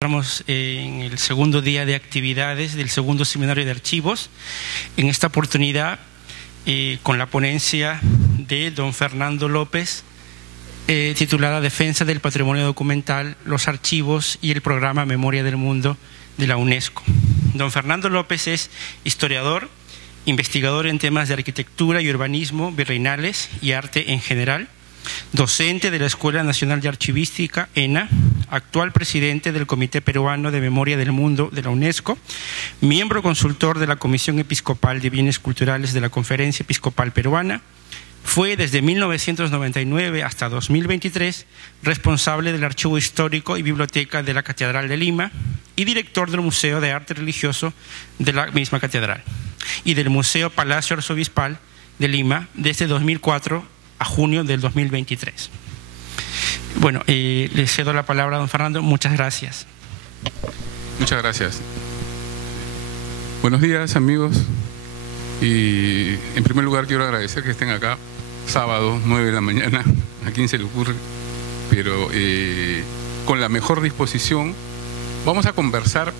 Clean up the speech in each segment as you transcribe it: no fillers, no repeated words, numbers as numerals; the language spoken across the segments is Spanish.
Estamos en el segundo día de actividades del segundo seminario de archivos. En esta oportunidad, con la ponencia de don Fernando López, titulada Defensa del Patrimonio Documental, los archivos y el programa Memoria del Mundo de la UNESCO. Don Fernando López es historiador, investigador en temas de arquitectura y urbanismo virreinales y arte en general, docente de la Escuela Nacional de Archivística, ENA, actual presidente del Comité Peruano de Memoria del Mundo de la UNESCO, miembro consultor de la Comisión Episcopal de Bienes Culturales de la Conferencia Episcopal Peruana. Fue desde 1999 hasta 2023 responsable del Archivo Histórico y Biblioteca de la Catedral de Lima y director del Museo de Arte Religioso de la misma catedral y del Museo Palacio Arzobispal de Lima desde 2004 a junio del 2023. Bueno, le cedo la palabra a don Fernando. Muchas gracias. Muchas gracias. Buenos días, amigos. Y en primer lugar quiero agradecer que estén acá, sábado, 9 de la mañana. ¿A quién se le ocurre? Pero con la mejor disposición vamos a conversar.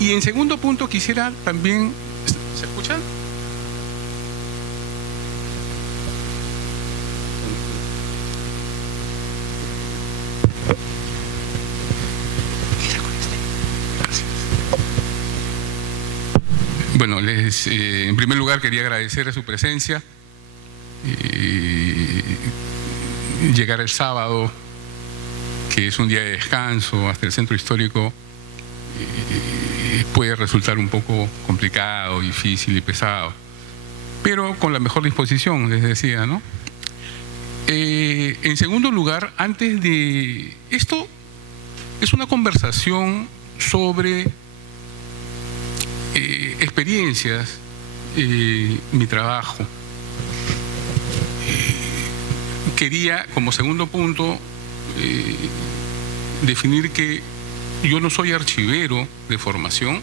Y en segundo punto quisiera también... ¿Se escuchan? Bueno, en primer lugar quería agradecer su presencia. Llegar el sábado, que es un día de descanso, hasta el centro histórico, puede resultar un poco complicado, difícil y pesado, pero con la mejor disposición, les decía, ¿no? En segundo lugar, antes de esto, es una conversación sobre experiencias, mi trabajo. Quería, como segundo punto, definir que yo no soy archivero de formación.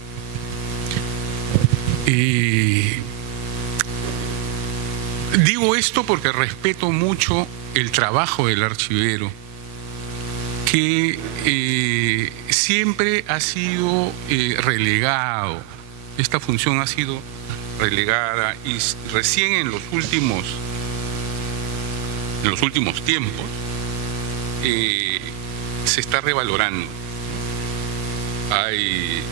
Digo esto porque respeto mucho el trabajo del archivero, que siempre ha sido relegado. Esta función ha sido relegada y recién en los últimos tiempos se está revalorando. Hay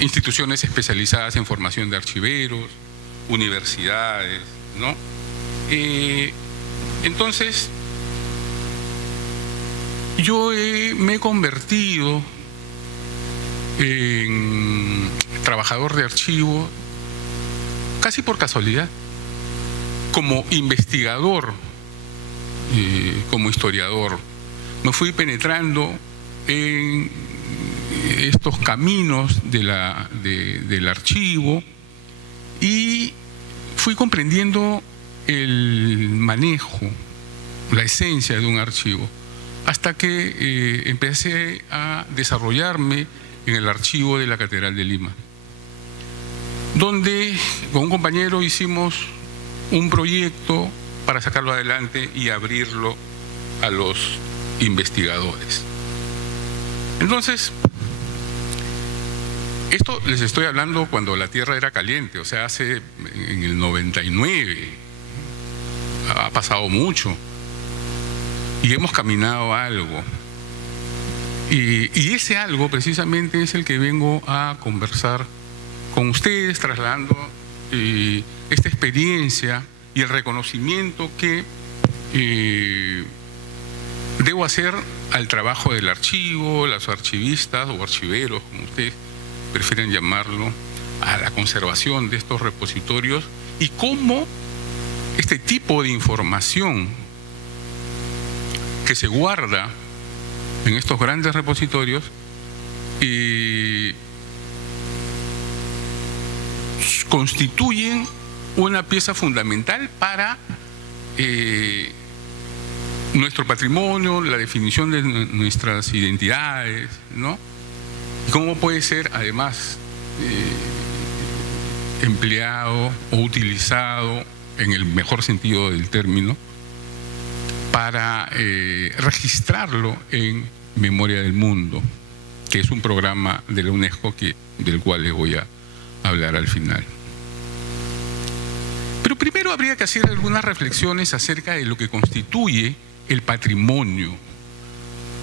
instituciones especializadas en formación de archiveros, universidades, ¿no? Entonces, yo me he convertido en trabajador de archivo casi por casualidad, como investigador, como historiador. Me fui penetrando en estos caminos del archivo y fui comprendiendo el manejo, la esencia de un archivo, hasta que empecé a desarrollarme en el archivo de la Catedral de Lima, donde con un compañero hicimos un proyecto para sacarlo adelante y abrirlo a los investigadores. Entonces, esto les estoy hablando cuando la tierra era caliente, o sea, en el 99, ha pasado mucho y hemos caminado algo. Y ese algo precisamente es el que vengo a conversar con ustedes, trasladando esta experiencia y el reconocimiento que debo hacer al trabajo del archivo, los archivistas o archiveros, como ustedes prefieren llamarlo, a la conservación de estos repositorios y cómo este tipo de información que se guarda en estos grandes repositorios constituyen una pieza fundamental para nuestro patrimonio, la definición de nuestras identidades, ¿no? Y cómo puede ser además empleado o utilizado en el mejor sentido del término para registrarlo en Memoria del Mundo. que es un programa de la UNESCO del cual les voy a hablar al final. Pero primero habría que hacer algunas reflexiones acerca de lo que constituye el patrimonio.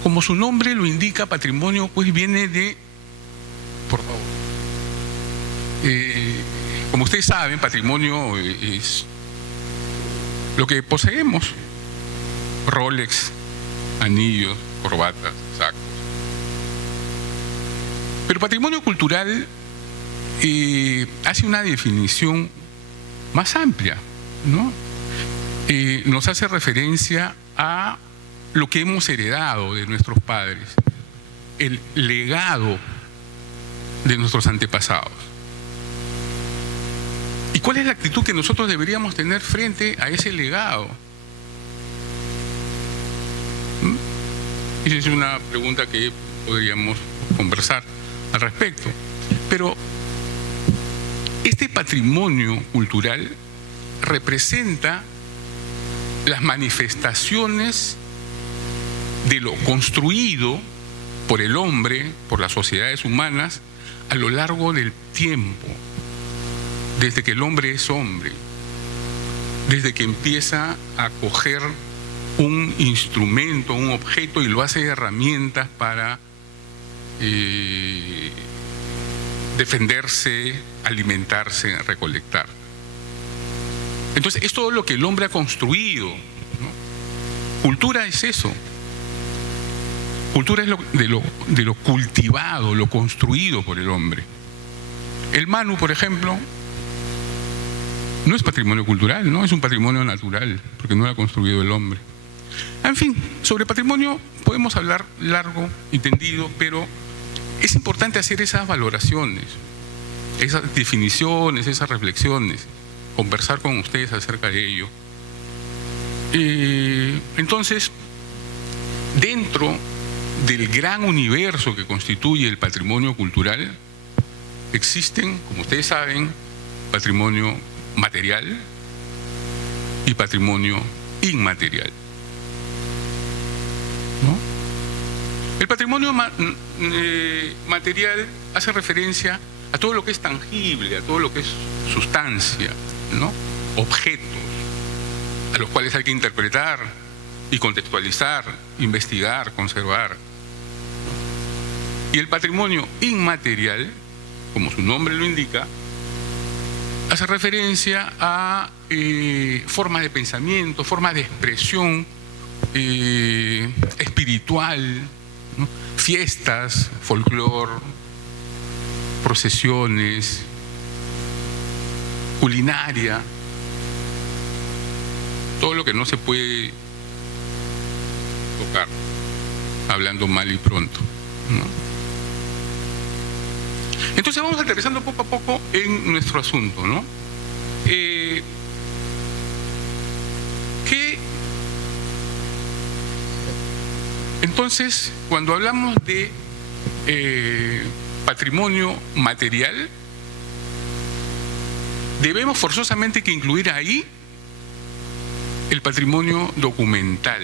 Como su nombre lo indica, patrimonio pues viene de... Por favor. Como ustedes saben, patrimonio es lo que poseemos. Rolex, anillos, corbatas, sacos. Pero patrimonio cultural hace una definición más amplia, ¿no? Nos hace referencia a lo que hemos heredado de nuestros padres, el legado de nuestros antepasados. ¿Y cuál es la actitud que nosotros deberíamos tener frente a ese legado? Esa es una pregunta que podríamos conversar al respecto. Pero este patrimonio cultural representa las manifestaciones de lo construido por el hombre, por las sociedades humanas, a lo largo del tiempo, desde que el hombre es hombre, desde que empieza a coger un instrumento, un objeto y lo hace herramientas para defenderse, alimentarse, recolectar. Entonces, es todo lo que el hombre ha construido, ¿no? Cultura es eso. Cultura es de lo cultivado, lo construido por el hombre. El Manu, por ejemplo, no es patrimonio cultural, ¿no? Es un patrimonio natural, porque no lo ha construido el hombre. En fin, sobre patrimonio podemos hablar largo y tendido, pero es importante hacer esas valoraciones, esas definiciones, esas reflexiones, conversar con ustedes acerca de ello. Entonces, dentro del gran universo que constituye el patrimonio cultural, existen, como ustedes saben, patrimonio material y patrimonio inmaterial, ¿no? El patrimonio material hace referencia a todo lo que es tangible, a todo lo que es sustancia, ¿no? Objetos a los cuales hay que interpretar y contextualizar, investigar, conservar. Y el patrimonio inmaterial, como su nombre lo indica, hace referencia a formas de pensamiento, formas de expresión espiritual, ¿no? Fiestas, folclore, procesiones, culinaria, todo lo que no se puede tocar, hablando mal y pronto, ¿no? Entonces vamos aterrizando poco a poco en nuestro asunto, ¿no? Entonces, cuando hablamos de patrimonio material, debemos forzosamente que incluir ahí el patrimonio documental,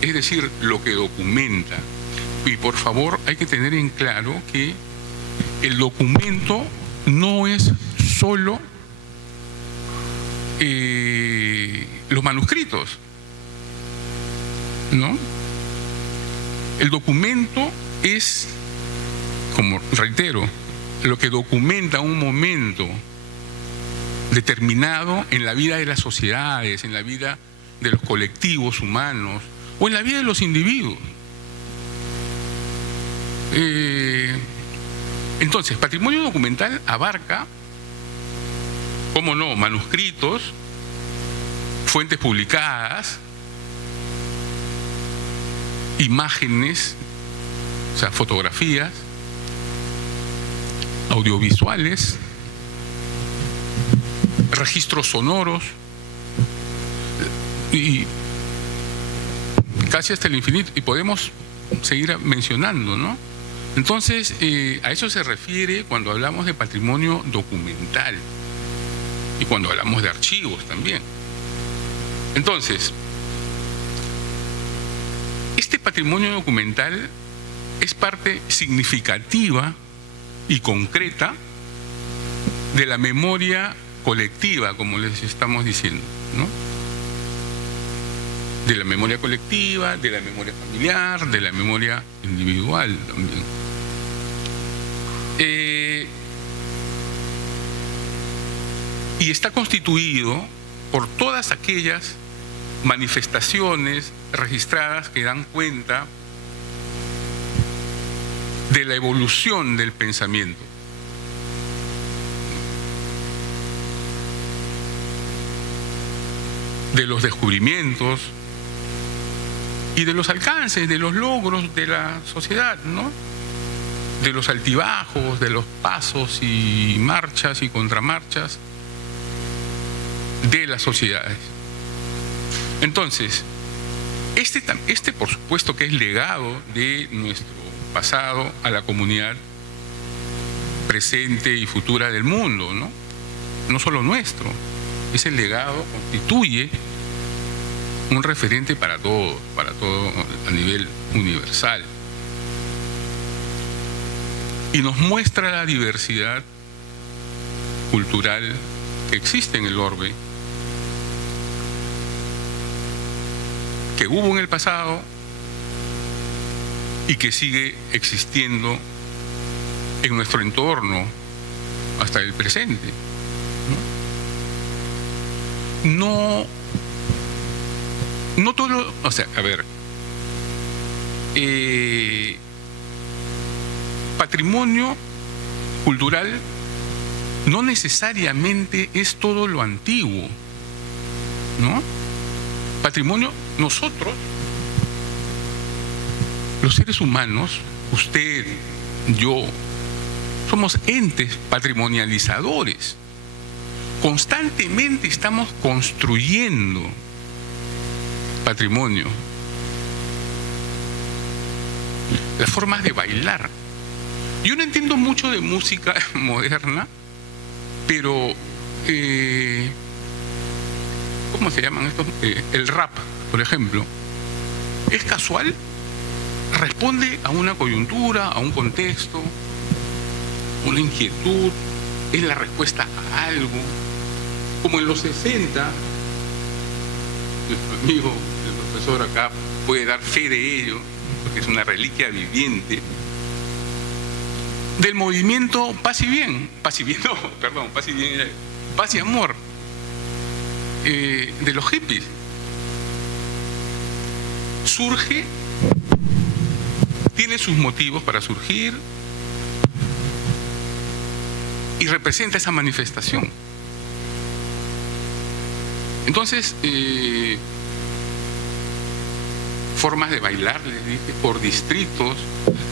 es decir, lo que documenta. Y por favor, hay que tener en claro que el documento no es solo los manuscritos, ¿no? El documento es, como reitero, lo que documenta un momento determinado en la vida de las sociedades, en la vida de los colectivos humanos o en la vida de los individuos. Entonces, patrimonio documental abarca, cómo no, manuscritos, fuentes publicadas, imágenes, o sea, fotografías, audiovisuales, registros sonoros y casi hasta el infinito, y podemos seguir mencionando, ¿no? Entonces, a eso se refiere cuando hablamos de patrimonio documental y cuando hablamos de archivos también. Entonces, este patrimonio documental es parte significativa y concreta de la memoria colectiva, como les estamos diciendo, ¿no? De la memoria colectiva, de la memoria familiar, de la memoria individual también. Y está constituido por todas aquellas manifestaciones registradas que dan cuenta de la evolución del pensamiento. De los descubrimientos y de los alcances, de los logros de la sociedad, ¿no? De los altibajos, de los pasos y marchas y contramarchas de las sociedades. Entonces, este por supuesto que es legado de nuestro pasado a la comunidad presente y futura del mundo, ¿no? No solo nuestro. Ese legado constituye un referente para todo a nivel universal. Y nos muestra la diversidad cultural que existe en el orbe, que hubo en el pasado y que sigue existiendo en nuestro entorno hasta el presente. No todo, o sea, a ver, patrimonio cultural no necesariamente es todo lo antiguo, ¿no? Patrimonio, nosotros, los seres humanos, usted, yo, somos entes patrimonializadores. Constantemente estamos construyendo patrimonio. Las formas de bailar. Yo no entiendo mucho de música moderna, pero ¿cómo se llaman estos? El rap, por ejemplo, ¿es casual? ¿Responde a una coyuntura, a un contexto, una inquietud? ¿Es la respuesta a algo? Como en los 60, nuestro amigo, el profesor acá, puede dar fe de ello, porque es una reliquia viviente, del movimiento Paz y Bien, Paz y Amor, de los hippies. Surge, tiene sus motivos para surgir y representa esa manifestación. Entonces, formas de bailar, les dije, por distritos,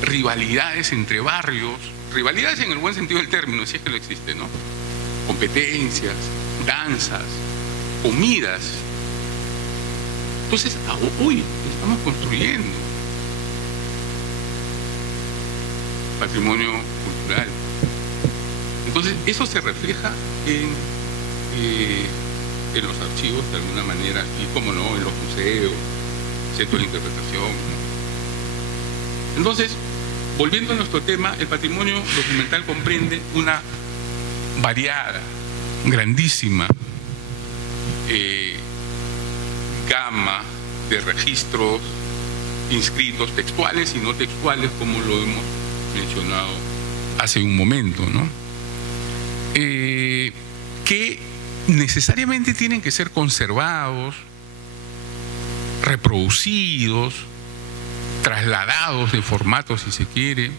rivalidades entre barrios, rivalidades en el buen sentido del término, si es que lo existe, ¿no? Competencias, danzas, comidas. Entonces, hoy estamos construyendo patrimonio cultural. Entonces, eso se refleja en los archivos de alguna manera, y como no, en los museos, centros de interpretación. Entonces, volviendo a nuestro tema, el patrimonio documental comprende una variada, grandísima gama de registros inscritos, textuales y no textuales, como lo hemos mencionado hace un momento, ¿no? Que necesariamente tienen que ser conservados, reproducidos, trasladados de formato, si se quiere,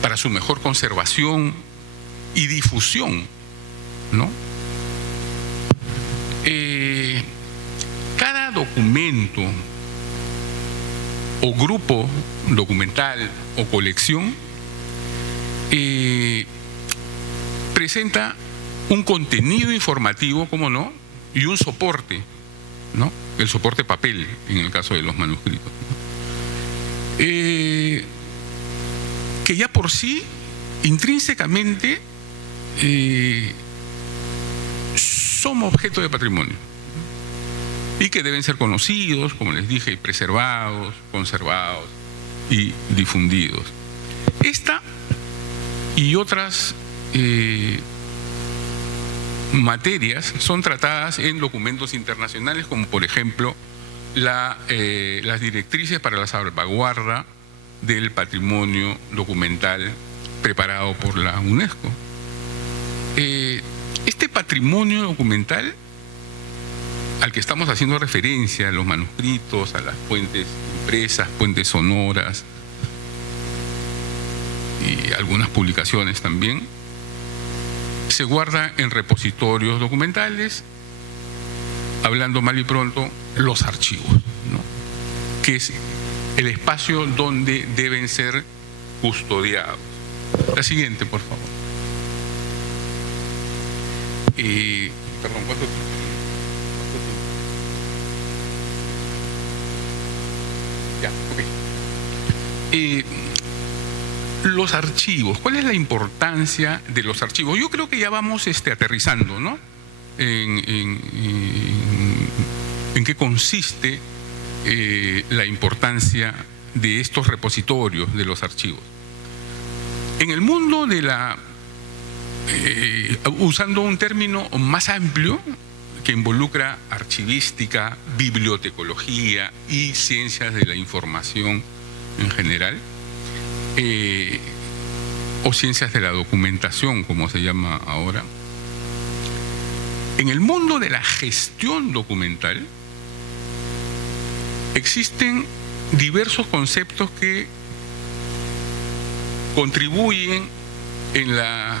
para su mejor conservación y difusión, ¿no? Cada documento o grupo documental o colección presenta un contenido informativo, ¿cómo no? Y un soporte, ¿no? El soporte papel, en el caso de los manuscritos, ¿no? Que ya por sí, intrínsecamente, son objeto de patrimonio y que deben ser conocidos, como les dije, preservados, conservados, y difundidos. Esta y otras materias son tratadas en documentos internacionales, como por ejemplo las directrices para la salvaguarda del patrimonio documental preparado por la UNESCO. Este patrimonio documental al que estamos haciendo referencia, a los manuscritos, a las fuentes impresas, fuentes sonoras y algunas publicaciones también, se guarda en repositorios documentales, hablando mal y pronto, los archivos, ¿no? Que es el espacio donde deben ser custodiados. La siguiente, por favor. Perdón, ¿cuánto tiempo? Ya, ok. Los archivos, ¿cuál es la importancia de los archivos? Yo creo que ya vamos aterrizando, ¿no? En qué consiste la importancia de estos repositorios de los archivos. En el mundo de usando un término más amplio que involucra archivística, bibliotecología y ciencias de la información en general, o ciencias de la documentación, como se llama ahora. En el mundo de la gestión documental existen diversos conceptos que contribuyen en la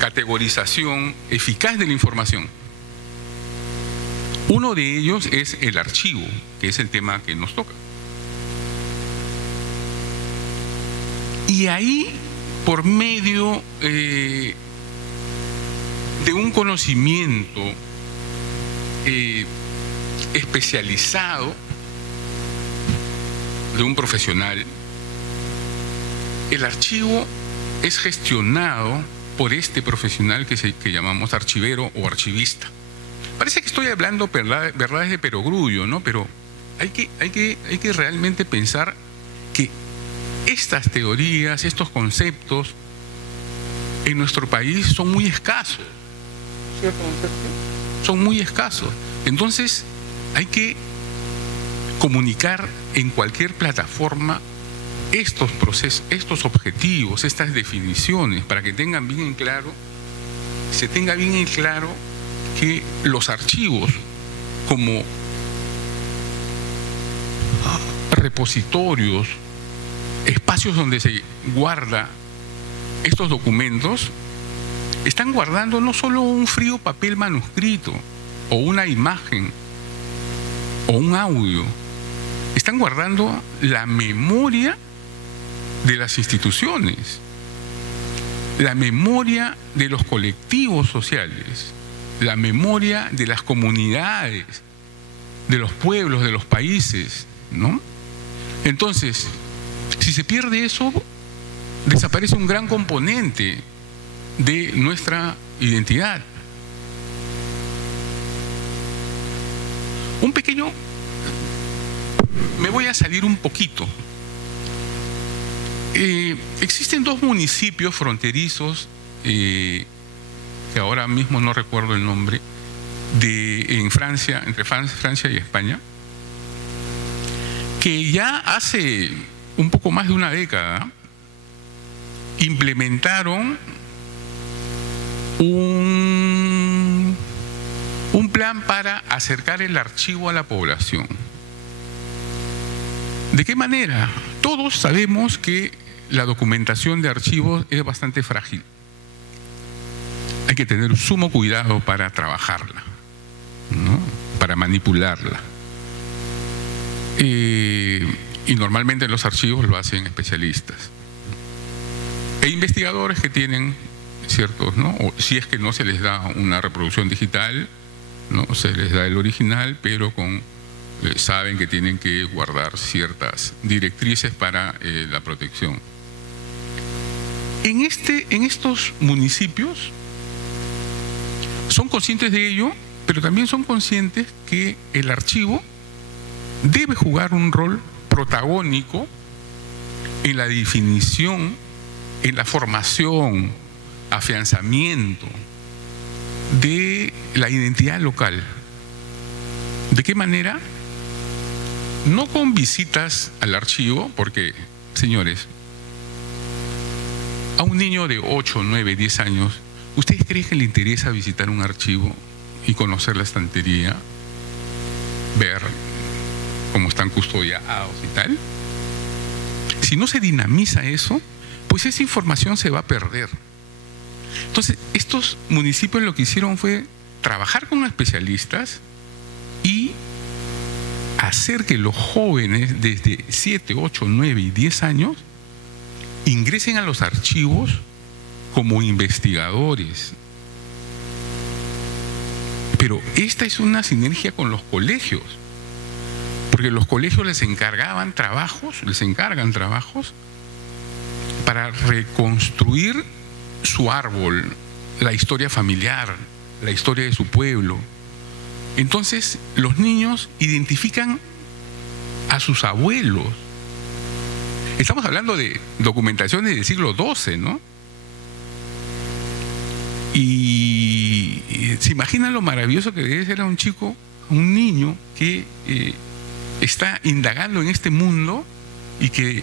categorización eficaz de la información. Uno de ellos es el archivo, que es el tema que nos toca. Y ahí, por medio de un conocimiento especializado de un profesional, el archivo es gestionado por este profesional que llamamos archivero o archivista. Parece que estoy hablando verdades de perogrullo, ¿no? Pero hay que realmente pensar que estas teorías, estos conceptos, en nuestro país son muy escasos. ¿Cierto, don Sergio? Son muy escasos. Entonces, hay que comunicar en cualquier plataforma estos procesos, estos objetivos, estas definiciones, para que tengan bien en claro, se tenga bien en claro que los archivos como repositorios, espacios donde se guarda estos documentos, están guardando no solo un frío papel manuscrito o una imagen o un audio, están guardando la memoria de las instituciones, la memoria de los colectivos sociales, la memoria de las comunidades, de los pueblos, de los países, ¿no? Entonces, si se pierde eso, desaparece un gran componente de nuestra identidad. Me voy a salir un poquito. Existen dos municipios fronterizos, que ahora mismo no recuerdo el nombre, en Francia, entre Francia y España, que ya hace un poco más de una década implementaron un plan para acercar el archivo a la población. ¿De qué manera? Todos sabemos que la documentación de archivos es bastante frágil. Hay que tener sumo cuidado para trabajarla, ¿no? Para manipularla. Y normalmente los archivos lo hacen especialistas. Hay investigadores que tienen ciertos, ¿no? O si es que no se les da una reproducción digital, ¿no? Se les da el original, pero saben que tienen que guardar ciertas directrices para la protección. En estos municipios son conscientes de ello, pero también son conscientes que el archivo debe jugar un rol protagónico en la definición, en la formación, afianzamiento de la identidad local. ¿De qué manera? No con visitas al archivo, porque, señores, a un niño de 8, 9, 10 años, ¿ustedes creen que le interesa visitar un archivo y conocer la estantería, ver cómo están custodiados y tal? Si no se dinamiza eso, pues esa información se va a perder. Entonces, estos municipios lo que hicieron fue trabajar con especialistas y hacer que los jóvenes desde 7, 8, 9 y 10 años ingresen a los archivos como investigadores. Pero esta es una sinergia con los colegios, porque los colegios les encargan trabajos para reconstruir su árbol, la historia familiar, la historia de su pueblo. Entonces, los niños identifican a sus abuelos. Estamos hablando de documentaciones del siglo XII, ¿no? Y se imaginan lo maravilloso que debe ser a un chico, un niño que está indagando en este mundo y que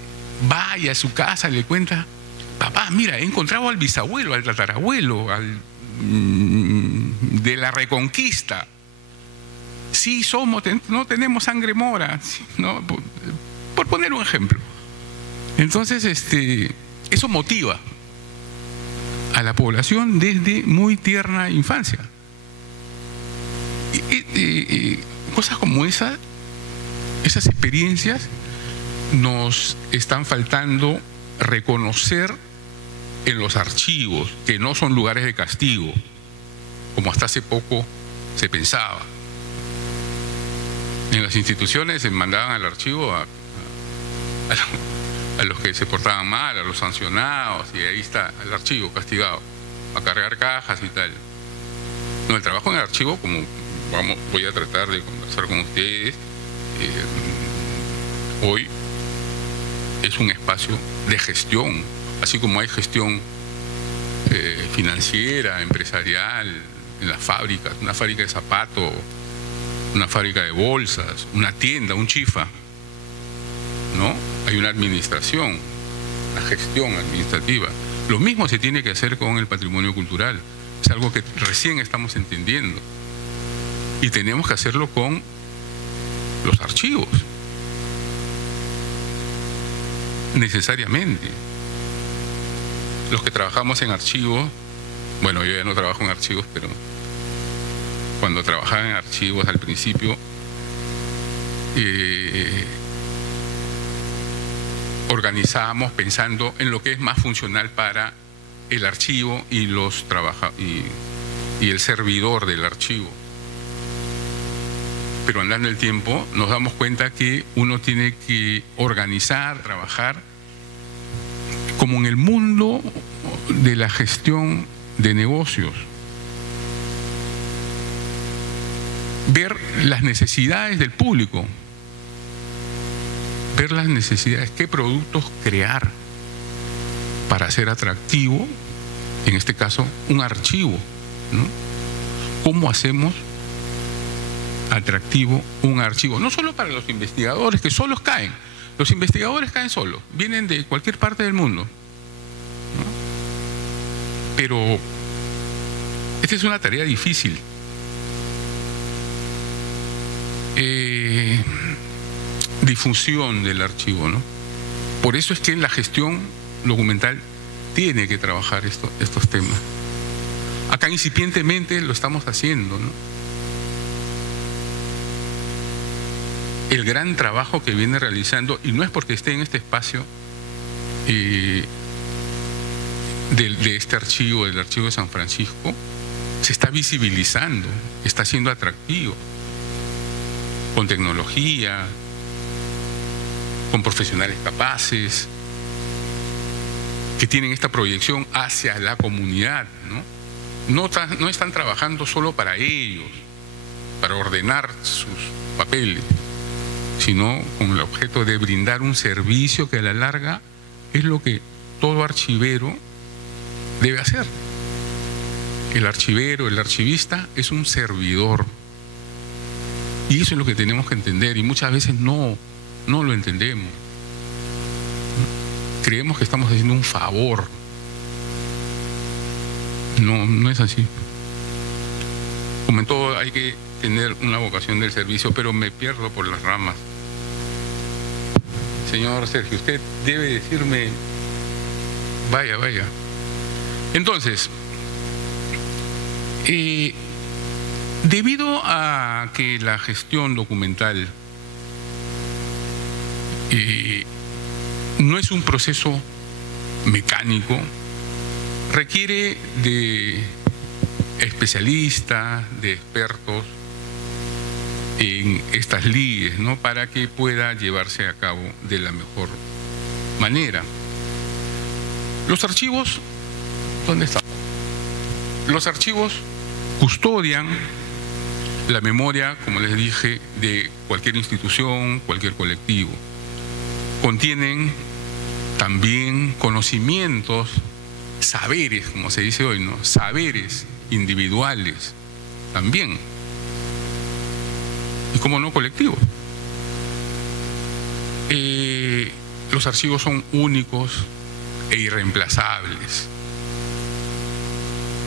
vaya a su casa y le cuenta: papá, mira, he encontrado al bisabuelo, al tatarabuelo, de la Reconquista. Sí somos, no tenemos sangre mora, ¿no? Por poner un ejemplo. Entonces, eso motiva a la población desde muy tierna infancia. Cosas como esas experiencias nos están faltando reconocer en los archivos, que no son lugares de castigo, como hasta hace poco se pensaba. En las instituciones se mandaban al archivo a los que se portaban mal, a los sancionados, y ahí está el archivo castigado, a cargar cajas y tal. No, el trabajo en el archivo, como voy a tratar de conversar con ustedes, hoy es un espacio de gestión, así como hay gestión financiera, empresarial, en las fábricas, una fábrica de zapatos, una fábrica de bolsas, una tienda, un chifa, ¿no? Hay una administración, una gestión administrativa. Lo mismo se tiene que hacer con el patrimonio cultural. Es algo que recién estamos entendiendo. Y tenemos que hacerlo con los archivos. Necesariamente. Los que trabajamos en archivos, bueno, yo ya no trabajo en archivos, pero cuando trabajaba en archivos al principio, organizábamos pensando en lo que es más funcional para el archivo y y el servidor del archivo. Pero andando el tiempo nos damos cuenta que uno tiene que organizar, trabajar como en el mundo de la gestión de negocios. Ver las necesidades del público, ver las necesidades, qué productos crear para hacer atractivo, en este caso, un archivo, ¿no? ¿Cómo hacemos atractivo un archivo? No solo para los investigadores, que solos caen. Los investigadores caen solos, vienen de cualquier parte del mundo, ¿no? Pero esta es una tarea difícil. Difusión del archivo, ¿no? Por eso es que la gestión documental tiene que trabajar estos temas. Acá incipientemente lo estamos haciendo, ¿no? El gran trabajo que viene realizando, y no es porque esté en este espacio de este archivo, del archivo de San Francisco, se está visibilizando, está siendo atractivo, con tecnología, con profesionales capaces, que tienen esta proyección hacia la comunidad, ¿no? No están trabajando solo para ellos, para ordenar sus papeles, sino con el objeto de brindar un servicio que a la larga es lo que todo archivero debe hacer. El archivero, el archivista, es un servidor. Y eso es lo que tenemos que entender, y muchas veces no lo entendemos. Creemos que estamos haciendo un favor. No es así. Como en todo, hay que tener una vocación del servicio, pero me pierdo por las ramas. Señor Sergio, usted debe decirme... Vaya. Entonces, debido a que la gestión documental no es un proceso mecánico, requiere de especialistas, de expertos en estas lides, ¿no?, para que pueda llevarse a cabo de la mejor manera. Los archivos, ¿dónde están? Los archivos custodian la memoria, como les dije, de cualquier institución, cualquier colectivo. Contienen también conocimientos, saberes, como se dice hoy, ¿no?, saberes individuales también. Y como no, colectivos. Los archivos son únicos e irreemplazables.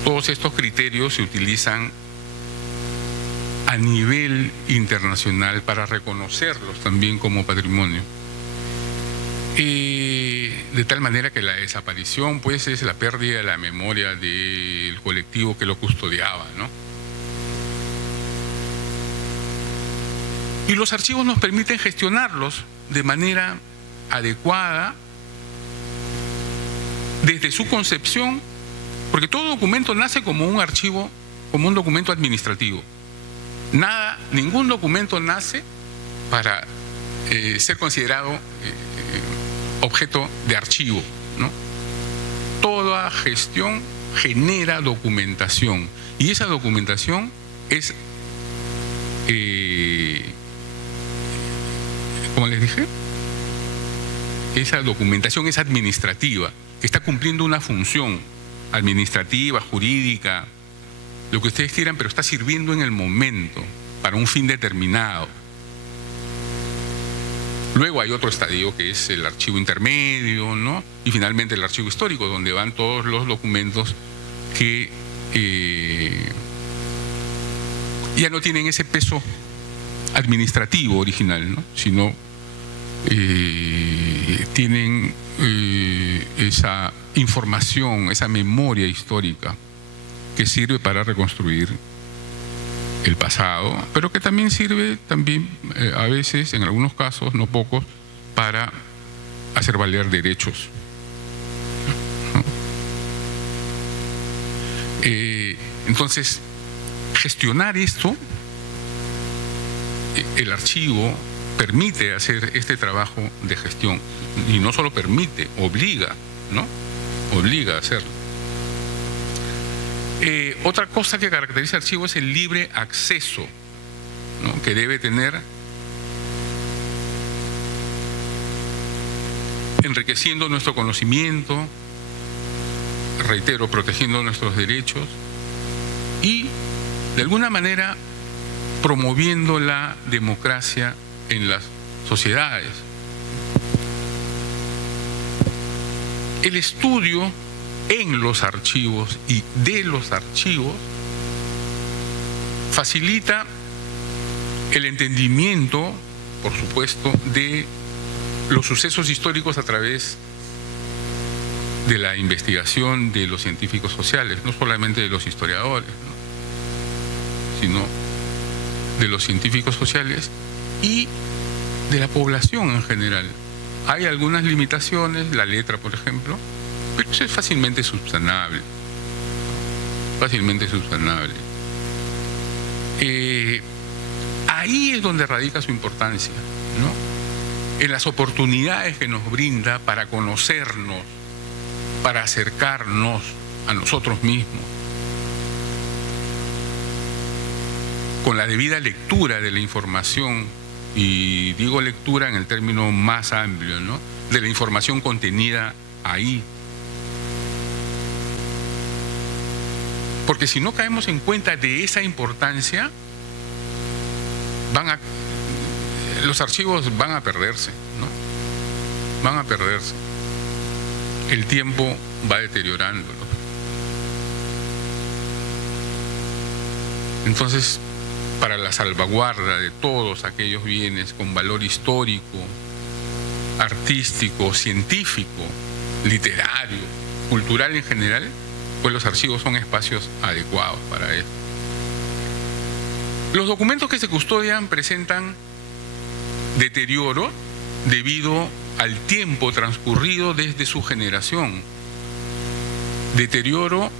Todos estos criterios se utilizan a nivel internacional para reconocerlos también como patrimonio. De tal manera que la desaparición, pues, es la pérdida de la memoria del colectivo que lo custodiaba, ¿no? Y los archivos nos permiten gestionarlos de manera adecuada desde su concepción, porque todo documento nace como un archivo, como un documento administrativo. Ningún documento nace para ser considerado objeto de archivo, ¿no? Toda gestión genera documentación, y esa documentación es, como les dije, esa documentación es administrativa, que está cumpliendo una función administrativa, jurídica, lo que ustedes quieran, pero está sirviendo en el momento para un fin determinado. Luego hay otro estadio que es el archivo intermedio, ¿no? Y finalmente el archivo histórico, donde van todos los documentos que ya no tienen ese peso administrativo original, ¿no?, sino tienen esa información, esa memoria histórica que sirve para reconstruir el pasado, pero que también sirve a veces, en algunos casos, no pocos, para hacer valer derechos. Entonces, gestionar esto, el archivo permite hacer este trabajo de gestión, y no solo permite, obliga, ¿no? Obliga a hacerlo. Otra cosa que caracteriza al archivo es el libre acceso, ¿no?, que debe tener, enriqueciendo nuestro conocimiento, reitero, protegiendo nuestros derechos y, de alguna manera, promoviendo la democracia en las sociedades. El estudio en los archivos y de los archivos facilita el entendimiento, por supuesto, de los sucesos históricos a través de la investigación de los científicos sociales, no solamente de los historiadores, ¿no?, sino de los científicos sociales y de la población en general. Hay algunas limitaciones, la letra, por ejemplo, pero eso es fácilmente subsanable. Fácilmente subsanable. Ahí es donde radica su importancia, ¿no?, en las oportunidades que nos brinda para conocernos, para acercarnos a nosotros mismos, con la debida lectura de la información, y digo lectura en el término más amplio, ¿no?, de la información contenida ahí. Porque si no caemos en cuenta de esa importancia, los archivos van a perderse, ¿no? Van a perderse. El tiempo va deteriorándolo. Entonces, para la salvaguarda de todos aquellos bienes con valor histórico, artístico, científico, literario, cultural en general, pues los archivos son espacios adecuados para esto. Los documentos que se custodian presentan deterioro debido al tiempo transcurrido desde su generación. Deterioro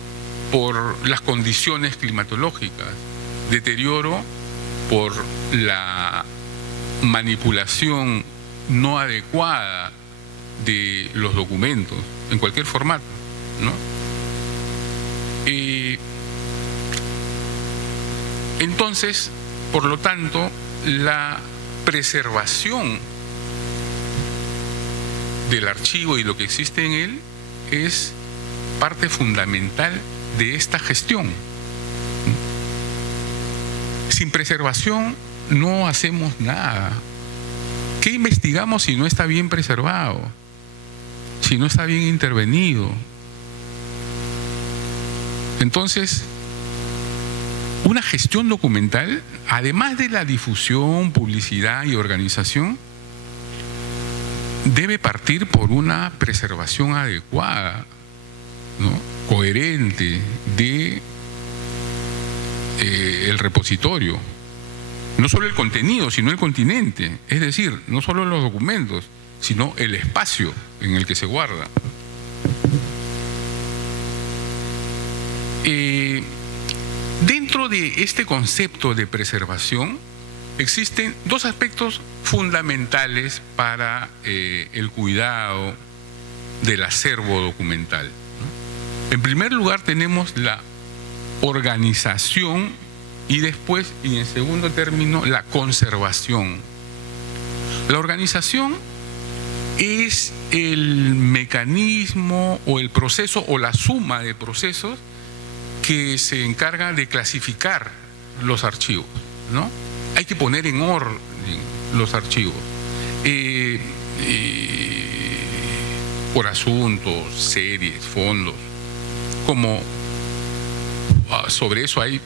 por las condiciones climatológicas, deterioro por la manipulación no adecuada de los documentos, en cualquier formato, ¿no? Entonces, por lo tanto, la preservación del archivo y lo que existe en él es parte fundamental de esta gestión. Sin preservación no hacemos nada. ¿Qué investigamos si no está bien preservado? Si no está bien intervenido. Entonces, una gestión documental, además de la difusión, publicidad y organización, debe partir por una preservación adecuada, ¿no? Coherente de el repositorio. No solo el contenido, sino el continente. Es decir, no solo los documentos, sino el espacio en el que se guarda. Dentro de este concepto de preservación existen dos aspectos fundamentales para el cuidado del acervo documental, ¿no? En primer lugar tenemos la organización y después, y en segundo término, la conservación. La organización es el mecanismo o el proceso o la suma de procesos que se encarga de clasificar los archivos, ¿no? Hay que poner en orden los archivos por asuntos, series, fondos. Como sobre eso hay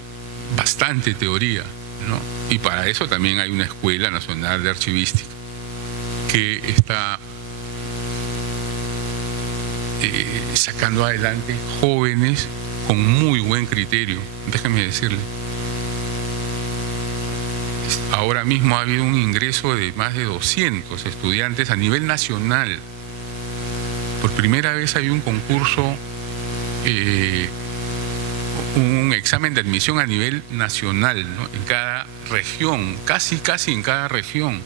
bastante teoría, ¿no? Y para eso también hay una Escuela Nacional de Archivística que está sacando adelante jóvenes con muy buen criterio. Déjame decirle, ahora mismo ha habido un ingreso de más de 200 estudiantes a nivel nacional. Por primera vez hay un concurso, un examen de admisión a nivel nacional, ¿no? En cada región, casi en cada región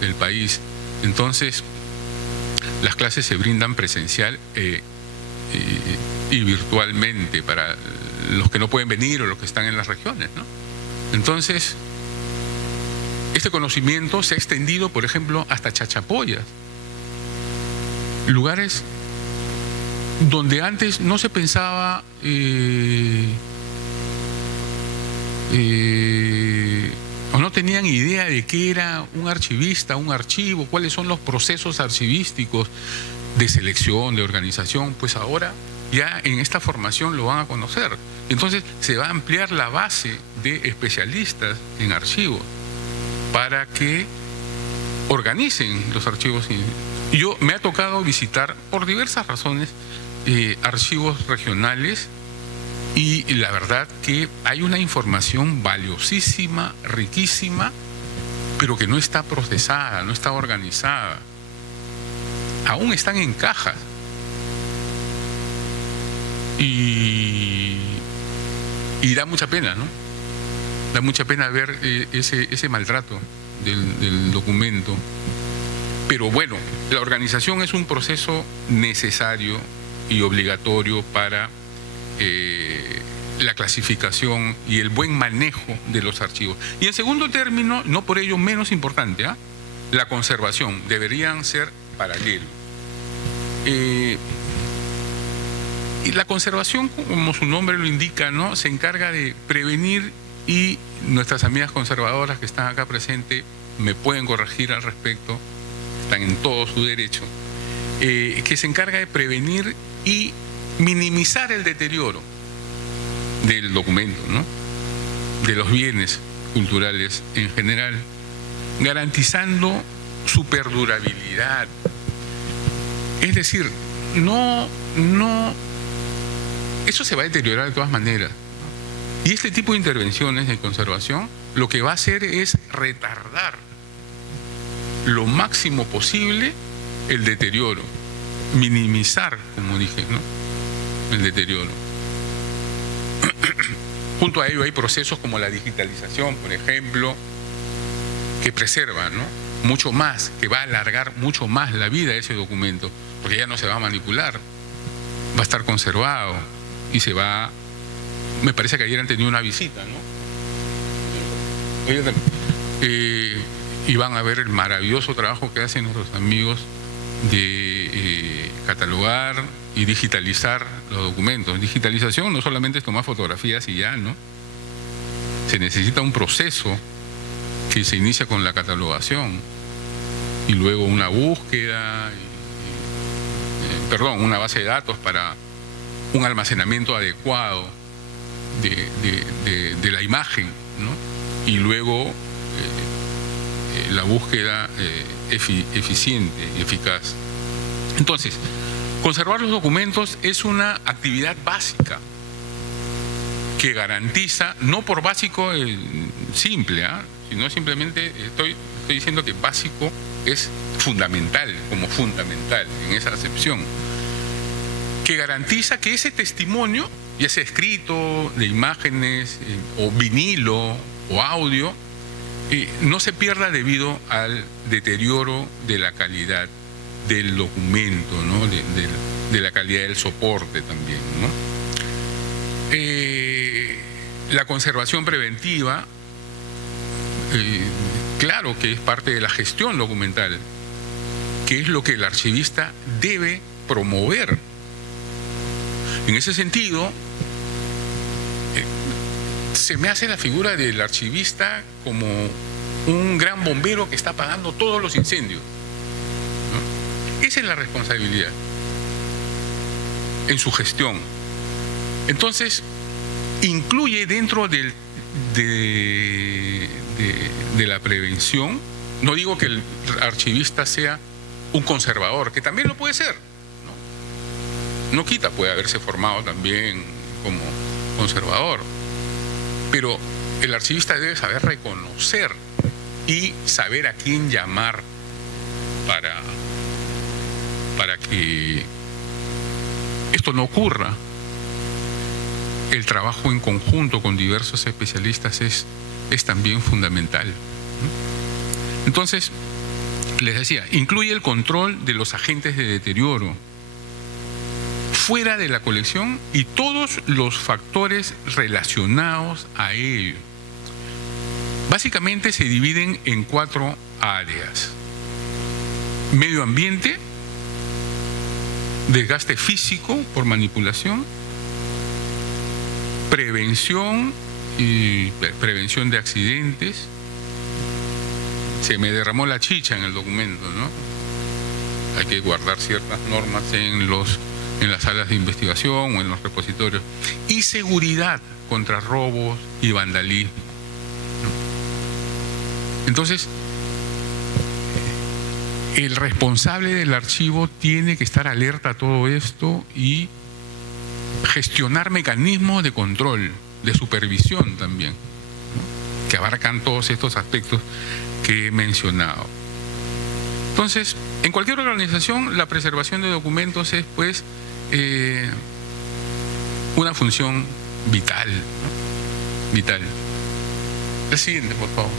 del país. Entonces, las clases se brindan presencial y virtualmente para los que no pueden venir o los que están en las regiones, ¿no? Entonces, este conocimiento se ha extendido, por ejemplo, hasta Chachapoyas, lugares donde antes no se pensaba o no tenían idea de qué era un archivista, un archivo, cuáles son los procesos archivísticos de selección, de organización. Pues ahora ya en esta formación lo van a conocer. Entonces se va a ampliar la base de especialistas en archivos para que organicen los archivos. Yo me ha tocado visitar por diversas razones archivos regionales y la verdad que hay una información valiosísima, riquísima, pero que no está procesada, no está organizada. Aún están en cajas. Y da mucha pena, ¿no? Da mucha pena ver ese maltrato del documento. Pero bueno, la organización es un proceso necesario y obligatorio para la clasificación y el buen manejo de los archivos. Y en segundo término, no por ello menos importante, la conservación. Deberían ser paralelos. Y la conservación, como su nombre lo indica, ¿no?, se encarga de prevenir, y nuestras amigas conservadoras que están acá presentes me pueden corregir al respecto, están en todo su derecho, que se encarga de prevenir y minimizar el deterioro del documento, ¿no?, de los bienes culturales en general, garantizando su perdurabilidad. Es decir, eso se va a deteriorar de todas maneras. Y este tipo de intervenciones de conservación lo que va a hacer es retardar lo máximo posible el deterioro, minimizar, como dije, ¿no?, el deterioro. Junto a ello hay procesos como la digitalización, por ejemplo, que preserva, ¿no?, mucho más, que va a alargar mucho más la vida de ese documento, porque ya no se va a manipular, va a estar conservado y se va. Me parece que ayer han tenido una visita, ¿no? Y van a ver el maravilloso trabajo que hacen nuestros amigos de catalogar y digitalizar los documentos. Digitalización no solamente es tomar fotografías y ya, ¿no? Se necesita un proceso que se inicia con la catalogación y luego una búsqueda, una base de datos para un almacenamiento adecuado de la imagen, ¿no?, y luego la búsqueda eficiente y eficaz. Entonces, conservar los documentos es una actividad básica que garantiza, no por básico simple, sino simplemente estoy diciendo que básico es fundamental, como fundamental en esa acepción, que garantiza que ese testimonio, ya sea escrito, de imágenes, o vinilo, o audio, no se pierda debido al deterioro de la calidad del documento, ¿no?, de la calidad del soporte también, ¿no? La conservación preventiva, claro que es parte de la gestión documental, que es lo que el archivista debe promover. En ese sentido, se me hace la figura del archivista como un gran bombero que está apagando todos los incendios, ¿no? Esa es la responsabilidad en su gestión. Entonces, incluye dentro de la prevención, no digo que el archivista sea un conservador, que también lo puede ser, no quita, puede haberse formado también como conservador, pero el archivista debe saber reconocer y saber a quién llamar para que esto no ocurra. El trabajo en conjunto con diversos especialistas es también fundamental. Entonces, les decía, incluye el control de los agentes de deterioro fuera de la colección y todos los factores relacionados a ello. Básicamente se dividen en 4 áreas: medio ambiente, desgaste físico por manipulación, prevención y prevención de accidentes. Se me derramó la chicha en el documento, ¿no? Hay que guardar ciertas normas en las salas de investigación o en los repositorios. Y seguridad contra robos y vandalismo. Entonces, el responsable del archivo tiene que estar alerta a todo esto y gestionar mecanismos de control, de supervisión también, ¿no?, que abarcan todos estos aspectos que he mencionado. Entonces, en cualquier organización, la preservación de documentos es, pues, una función vital, ¿no? Vital. El siguiente, por favor.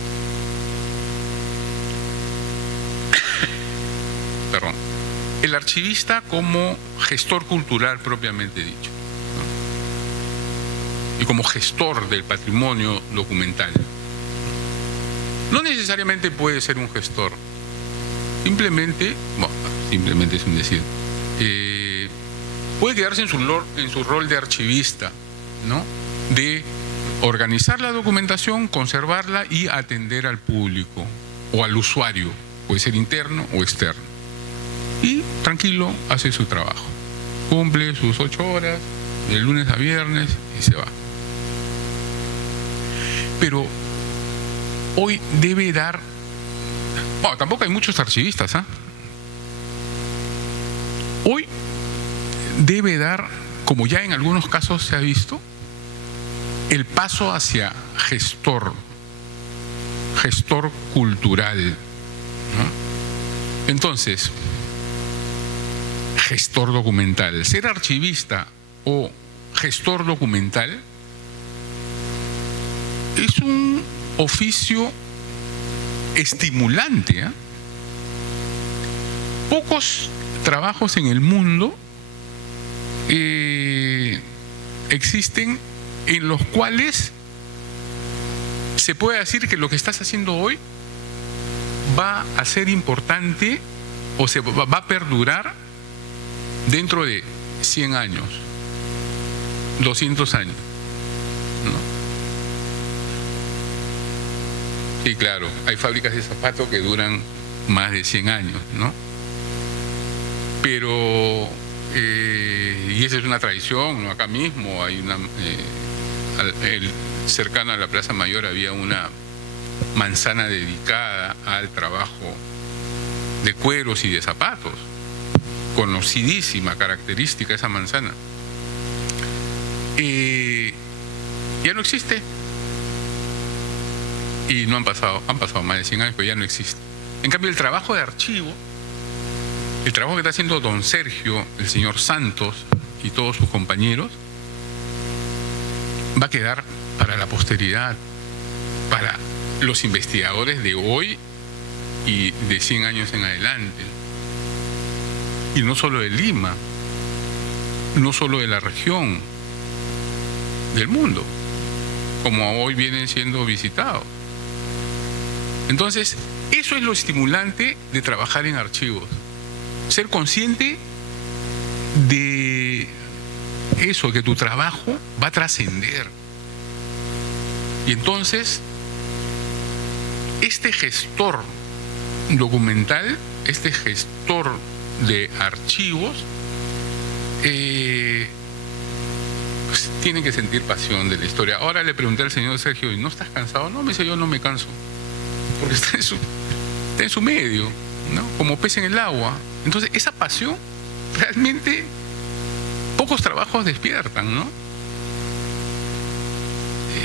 Perdón. El archivista como gestor cultural propiamente dicho, ¿no?, y como gestor del patrimonio documental. No necesariamente puede ser un gestor. Simplemente es un decir, puede quedarse en su rol de archivista, ¿no? De organizar la documentación, conservarla y atender al público o al usuario, puede ser interno o externo. Y tranquilo, hace su trabajo. Cumple sus 8 horas, de lunes a viernes, y se va. Pero hoy debe dar... Bueno, tampoco hay muchos archivistas, ¿ah? Hoy debe dar, como ya en algunos casos se ha visto, el paso hacia gestor cultural, ¿no? Entonces, gestor documental, ser archivista o gestor documental es un oficio estimulante, ¿eh? Pocos trabajos en el mundo existen en los cuales se puede decir que lo que estás haciendo hoy va a ser importante o se va a perdurar dentro de 100 años, 200 años, ¿no? Y claro, hay fábricas de zapatos que duran más de 100 años, ¿no? Pero, y esa es una tradición, ¿no? Acá mismo hay una... cercano a la Plaza Mayor había una manzana dedicada al trabajo de cueros y de zapatos. Conocidísima característica esa manzana. Ya no existe. Y no han pasado más de 100 años, pero ya no existe. En cambio, el trabajo de archivo, el trabajo que está haciendo don Sergio, el señor Santos y todos sus compañeros, va a quedar para la posteridad, para los investigadores de hoy y de 100 años en adelante. Y no solo de Lima, no solo de la región, del mundo, como hoy vienen siendo visitados. Entonces, eso es lo estimulante de trabajar en archivos. Ser consciente de eso, que tu trabajo va a trascender. Y entonces, este gestor documental, este gestor de archivos, pues, tiene que sentir pasión de la historia. Ahora le pregunté al señor Sergio, ¿y no estás cansado? No, me dice, yo no me canso, porque está en su medio, ¿no? Como pez en el agua. Entonces, esa pasión realmente pocos trabajos despiertan, ¿no?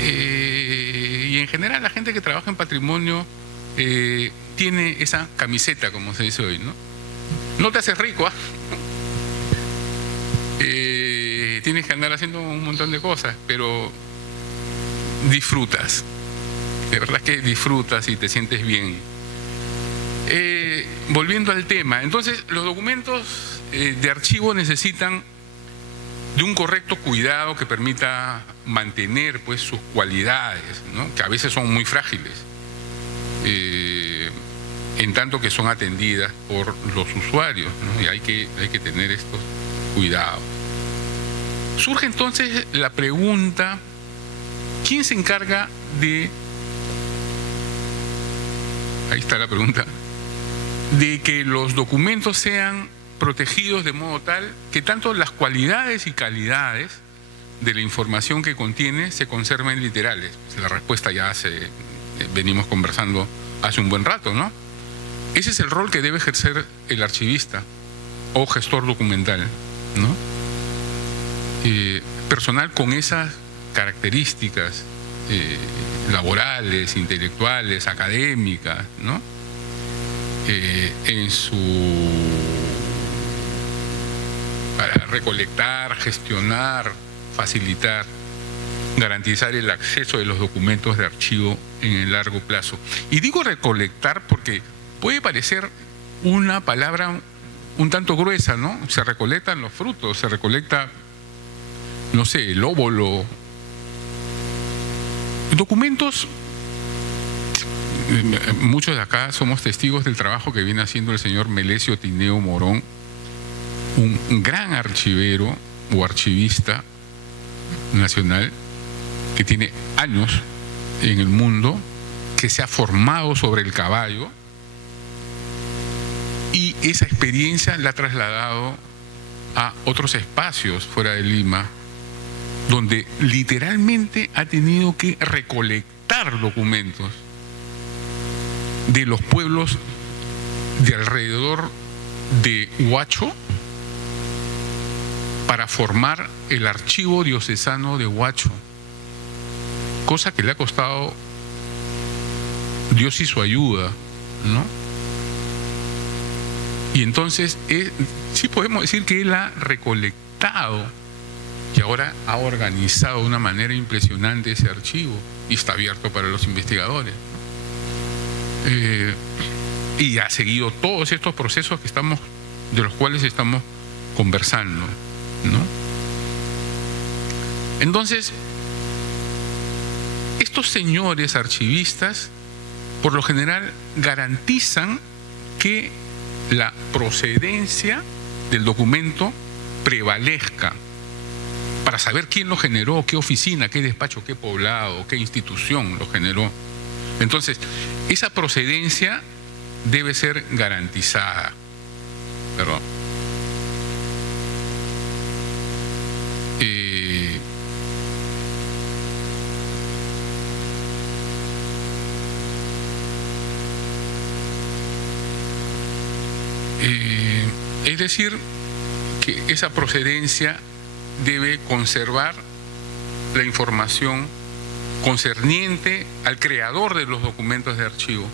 Y en general la gente que trabaja en patrimonio tiene esa camiseta, como se dice hoy, ¿no? No te haces rico, ¿ah? Tienes que andar haciendo un montón de cosas, pero disfrutas. De verdad que disfrutas y te sientes bien. Volviendo al tema, entonces los documentos de archivo necesitan de un correcto cuidado que permita mantener, pues, sus cualidades, ¿no? Que a veces son muy frágiles, en tanto que son atendidas por los usuarios, ¿no? Y hay que tener estos cuidados. Surge entonces la pregunta, ¿quién se encarga de... Ahí está la pregunta, de que los documentos sean protegidos de modo tal que tanto las cualidades y calidades de la información que contiene se conserven literales? La respuesta ya venimos conversando hace un buen rato, ¿no? Ese es el rol que debe ejercer el archivista o gestor documental, ¿no? Personal con esas características laborales, intelectuales, académicas, ¿no? Para recolectar, gestionar, facilitar, garantizar el acceso de los documentos de archivo en el largo plazo. Y digo recolectar porque puede parecer una palabra un tanto gruesa, ¿no? Se recolectan los frutos, se recolecta, no sé, el óvulo. Documentos, muchos de acá somos testigos del trabajo que viene haciendo el señor Melesio Tineo Morón, un gran archivero o archivista nacional que tiene años en el mundo, que se ha formado sobre el caballo y esa experiencia la ha trasladado a otros espacios fuera de Lima, donde literalmente ha tenido que recolectar documentos de los pueblos de alrededor de Huacho para formar el archivo diocesano de Huacho, cosa que le ha costado Dios y su ayuda, ¿no? Y entonces sí podemos decir que él ha recolectado y ahora ha organizado de una manera impresionante ese archivo y está abierto para los investigadores, ¿no? Y ha seguido todos estos procesos de los cuales estamos conversando, ¿no? Entonces, estos señores archivistas por lo general garantizan que la procedencia del documento prevalezca para saber quién lo generó, qué oficina, qué despacho, qué poblado, qué institución lo generó. Entonces, esa procedencia debe ser garantizada. Perdón. Es decir, que esa procedencia debe conservar la información concerniente al creador de los documentos de archivo,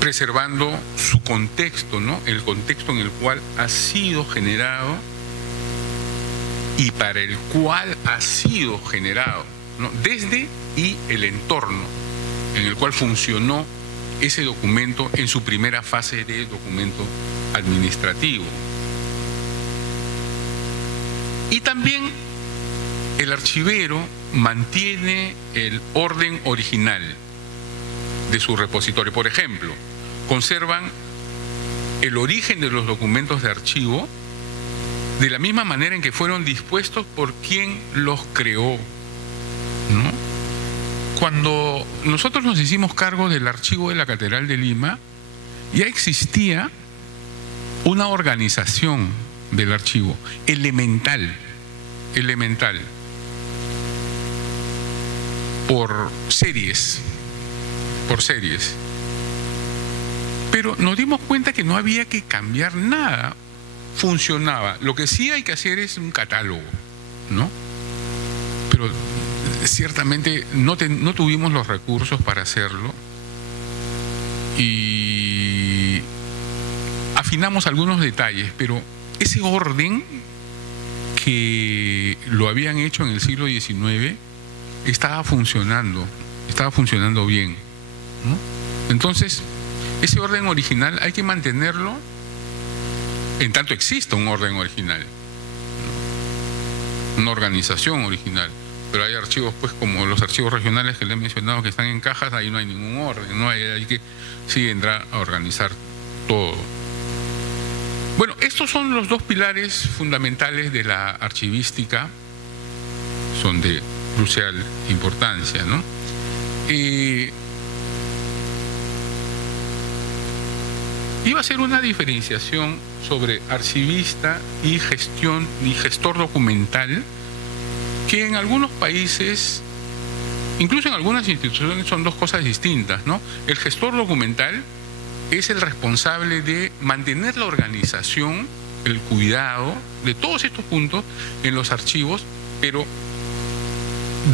preservando su contexto, ¿no? El contexto en el cual ha sido generado y para el cual ha sido generado, ¿no? Desde y el entorno en el cual funcionó ese documento en su primera fase de documento administrativo. Y también el archivero mantiene el orden original de su repositorio. Por ejemplo, conservan el origen de los documentos de archivo de la misma manera en que fueron dispuestos por quien los creó, ¿no? Cuando nosotros nos hicimos cargo del archivo de la Catedral de Lima, ya existía una organización del archivo elemental, por series. Pero nos dimos cuenta que no había que cambiar nada, funcionaba. Lo que sí hay que hacer es un catálogo, ¿no? Pero ciertamente no tuvimos los recursos para hacerlo y afinamos algunos detalles, pero ese orden que lo habían hecho en el siglo XIX estaba funcionando bien, ¿no? Entonces, ese orden original hay que mantenerlo en tanto exista un orden original, ¿no? Una organización original. Pero hay archivos, pues, como los archivos regionales que le he mencionado, que están en cajas, ahí no hay ningún orden, ¿no? Hay que sí entrar a organizar todo. Bueno, estos son los dos pilares fundamentales de la archivística, son de crucial importancia, ¿no? Iba a hacer una diferenciación sobre archivista y gestor documental, que en algunos países, incluso en algunas instituciones, son dos cosas distintas, ¿no? El gestor documental es el responsable de mantener la organización, el cuidado de todos estos puntos en los archivos, pero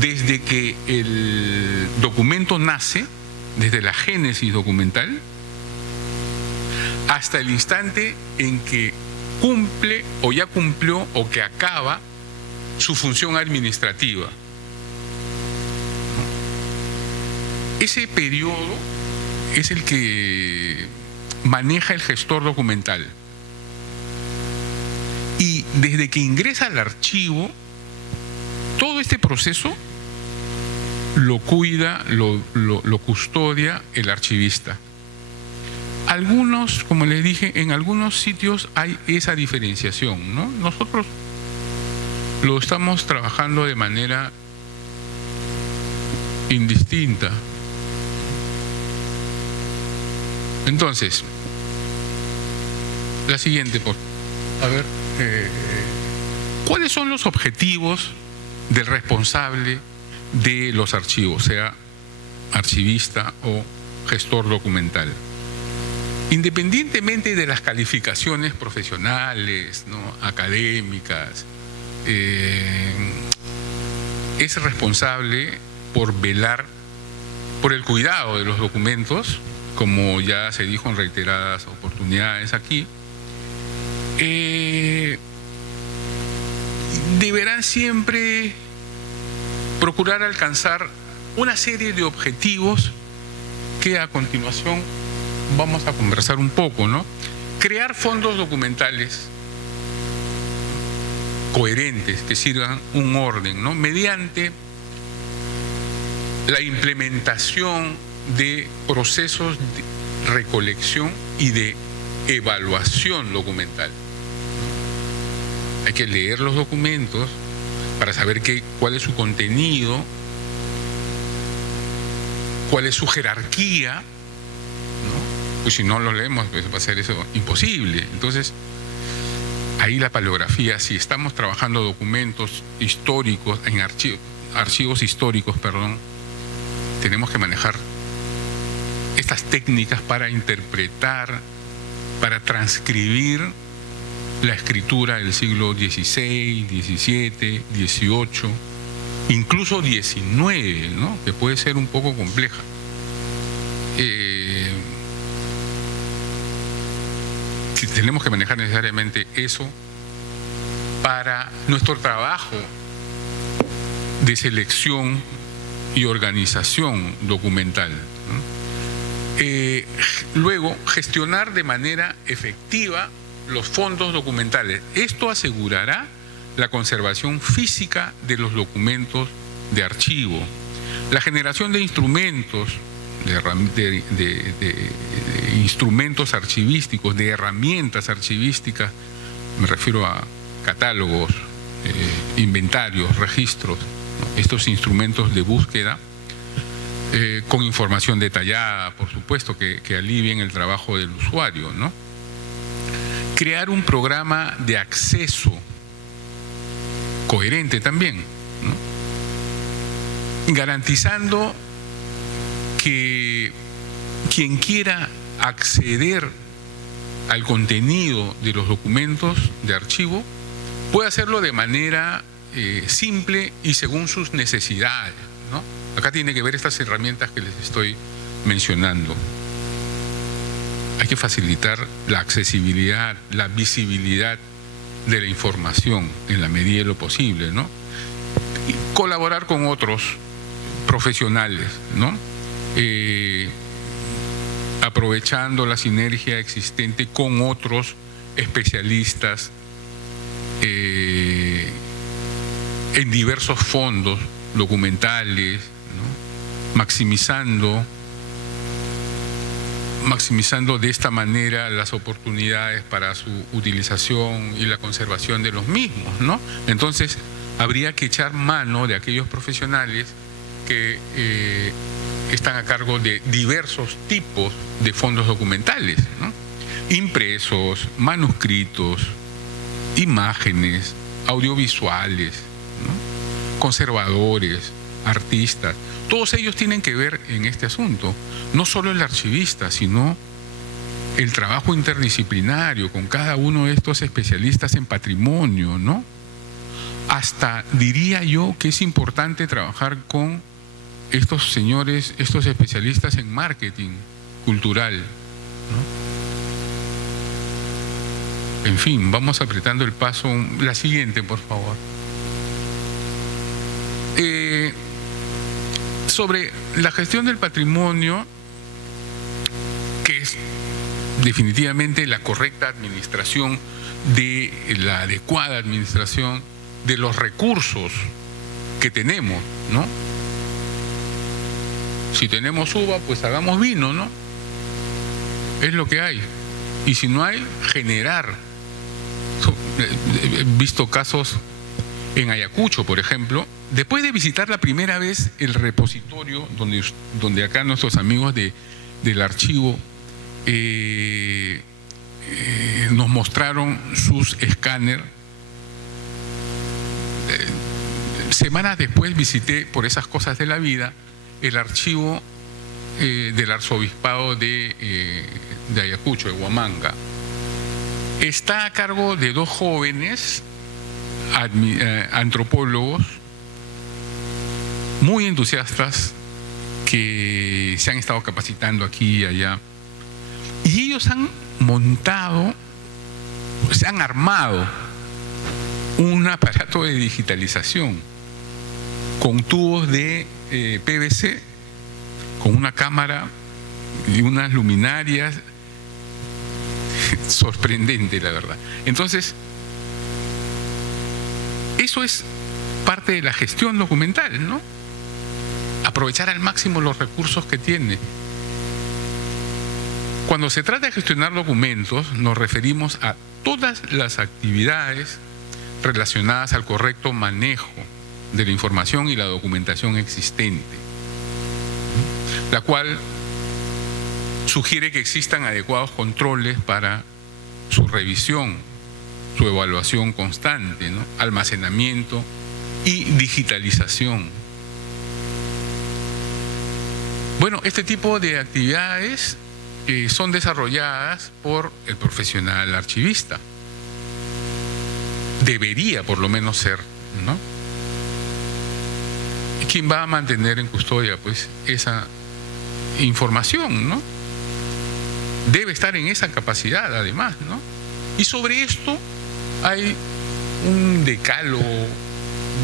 desde que el documento nace, desde la génesis documental, hasta el instante en que cumple o ya cumplió o que acaba su función administrativa. Ese periodo es el que maneja el gestor documental. Y desde que ingresa al archivo, todo este proceso lo cuida, lo custodia el archivista. Algunos, como les dije, en algunos sitios hay esa diferenciación, ¿no? Nosotros lo estamos trabajando de manera indistinta. Entonces, la siguiente, por a ver, ¿cuáles son los objetivos del responsable de los archivos, sea archivista o gestor documental? Independientemente de las calificaciones profesionales, ¿no?, académicas, es responsable por velar por el cuidado de los documentos, como ya se dijo en reiteradas oportunidades aquí. Deberán siempre procurar alcanzar una serie de objetivos que a continuación vamos a conversar un poco, ¿no? Crear fondos documentales coherentes que sirvan un orden, ¿no?, mediante la implementación de procesos de recolección y de evaluación documental. Hay que leer los documentos para saber cuál es su contenido, cuál es su jerarquía, ¿no? Pues si no lo leemos, pues va a ser eso imposible. Entonces, ahí la paleografía, si estamos trabajando documentos históricos, en archivos históricos, perdón, tenemos que manejar estas técnicas para interpretar, para transcribir la escritura del siglo XVI, XVII, XVIII, incluso XIX, ¿no?, que puede ser un poco compleja. Tenemos que manejar necesariamente eso para nuestro trabajo de selección y organización documental, ¿no? Luego, gestionar de manera efectiva los fondos documentales. Esto asegurará la conservación física de los documentos de archivo, la generación de instrumentos, de instrumentos archivísticos, de herramientas archivísticas, me refiero a catálogos, inventarios, registros, ¿no?, estos instrumentos de búsqueda, con información detallada, por supuesto, que alivien el trabajo del usuario, ¿no? Crear un programa de acceso coherente también, ¿no?, garantizando que quien quiera acceder al contenido de los documentos de archivo pueda hacerlo de manera simple y según sus necesidades, ¿no? Acá tiene que ver estas herramientas que les estoy mencionando. Hay que facilitar la accesibilidad, la visibilidad de la información en la medida de lo posible, ¿no? Y colaborar con otros profesionales, ¿no? Aprovechando la sinergia existente con otros especialistas en diversos fondos documentales, ¿no?, maximizando de esta manera las oportunidades para su utilización y la conservación de los mismos, ¿no? Entonces, habría que echar mano de aquellos profesionales que están a cargo de diversos tipos de fondos documentales, ¿no?, impresos, manuscritos, imágenes, audiovisuales, ¿no?, conservadores, artistas. Todos ellos tienen que ver en este asunto. No solo el archivista, sino el trabajo interdisciplinario con cada uno de estos especialistas en patrimonio, ¿no? Hasta diría yo que es importante trabajar con estos señores, estos especialistas en marketing cultural, ¿no? En fin, vamos apretando el paso. La siguiente, por favor. Sobre la gestión del patrimonio, que es definitivamente la correcta administración, de la adecuada administración de los recursos que tenemos, ¿no? Si tenemos uva, pues hagamos vino, ¿no? Es lo que hay. Y si no hay, generar. He visto casos en Ayacucho, por ejemplo, después de visitar la primera vez el repositorio, donde acá nuestros amigos del archivo nos mostraron sus escáneres. Semanas después visité, por esas cosas de la vida, el archivo del arzobispado de Ayacucho, de Huamanga. Está a cargo de dos jóvenes antropólogos muy entusiastas que se han estado capacitando aquí y allá. Y ellos han montado, se han armado un aparato de digitalización con tubos de PVC, con una cámara y unas luminarias. Sorprendente, la verdad. Entonces, eso es parte de la gestión documental, ¿no? Aprovechar al máximo los recursos que tiene. Cuando se trata de gestionar documentos, nos referimos a todas las actividades relacionadas al correcto manejo de la información y la documentación existente, la cual sugiere que existan adecuados controles para su revisión, su evaluación constante, ¿no? Almacenamiento y digitalización. Bueno, este tipo de actividades son desarrolladas por el profesional archivista. Debería por lo menos ser, ¿no? ¿Y quién va a mantener en custodia, pues, esa información, ¿no? Debe estar en esa capacidad, además, ¿no? Y sobre esto hay un decálogo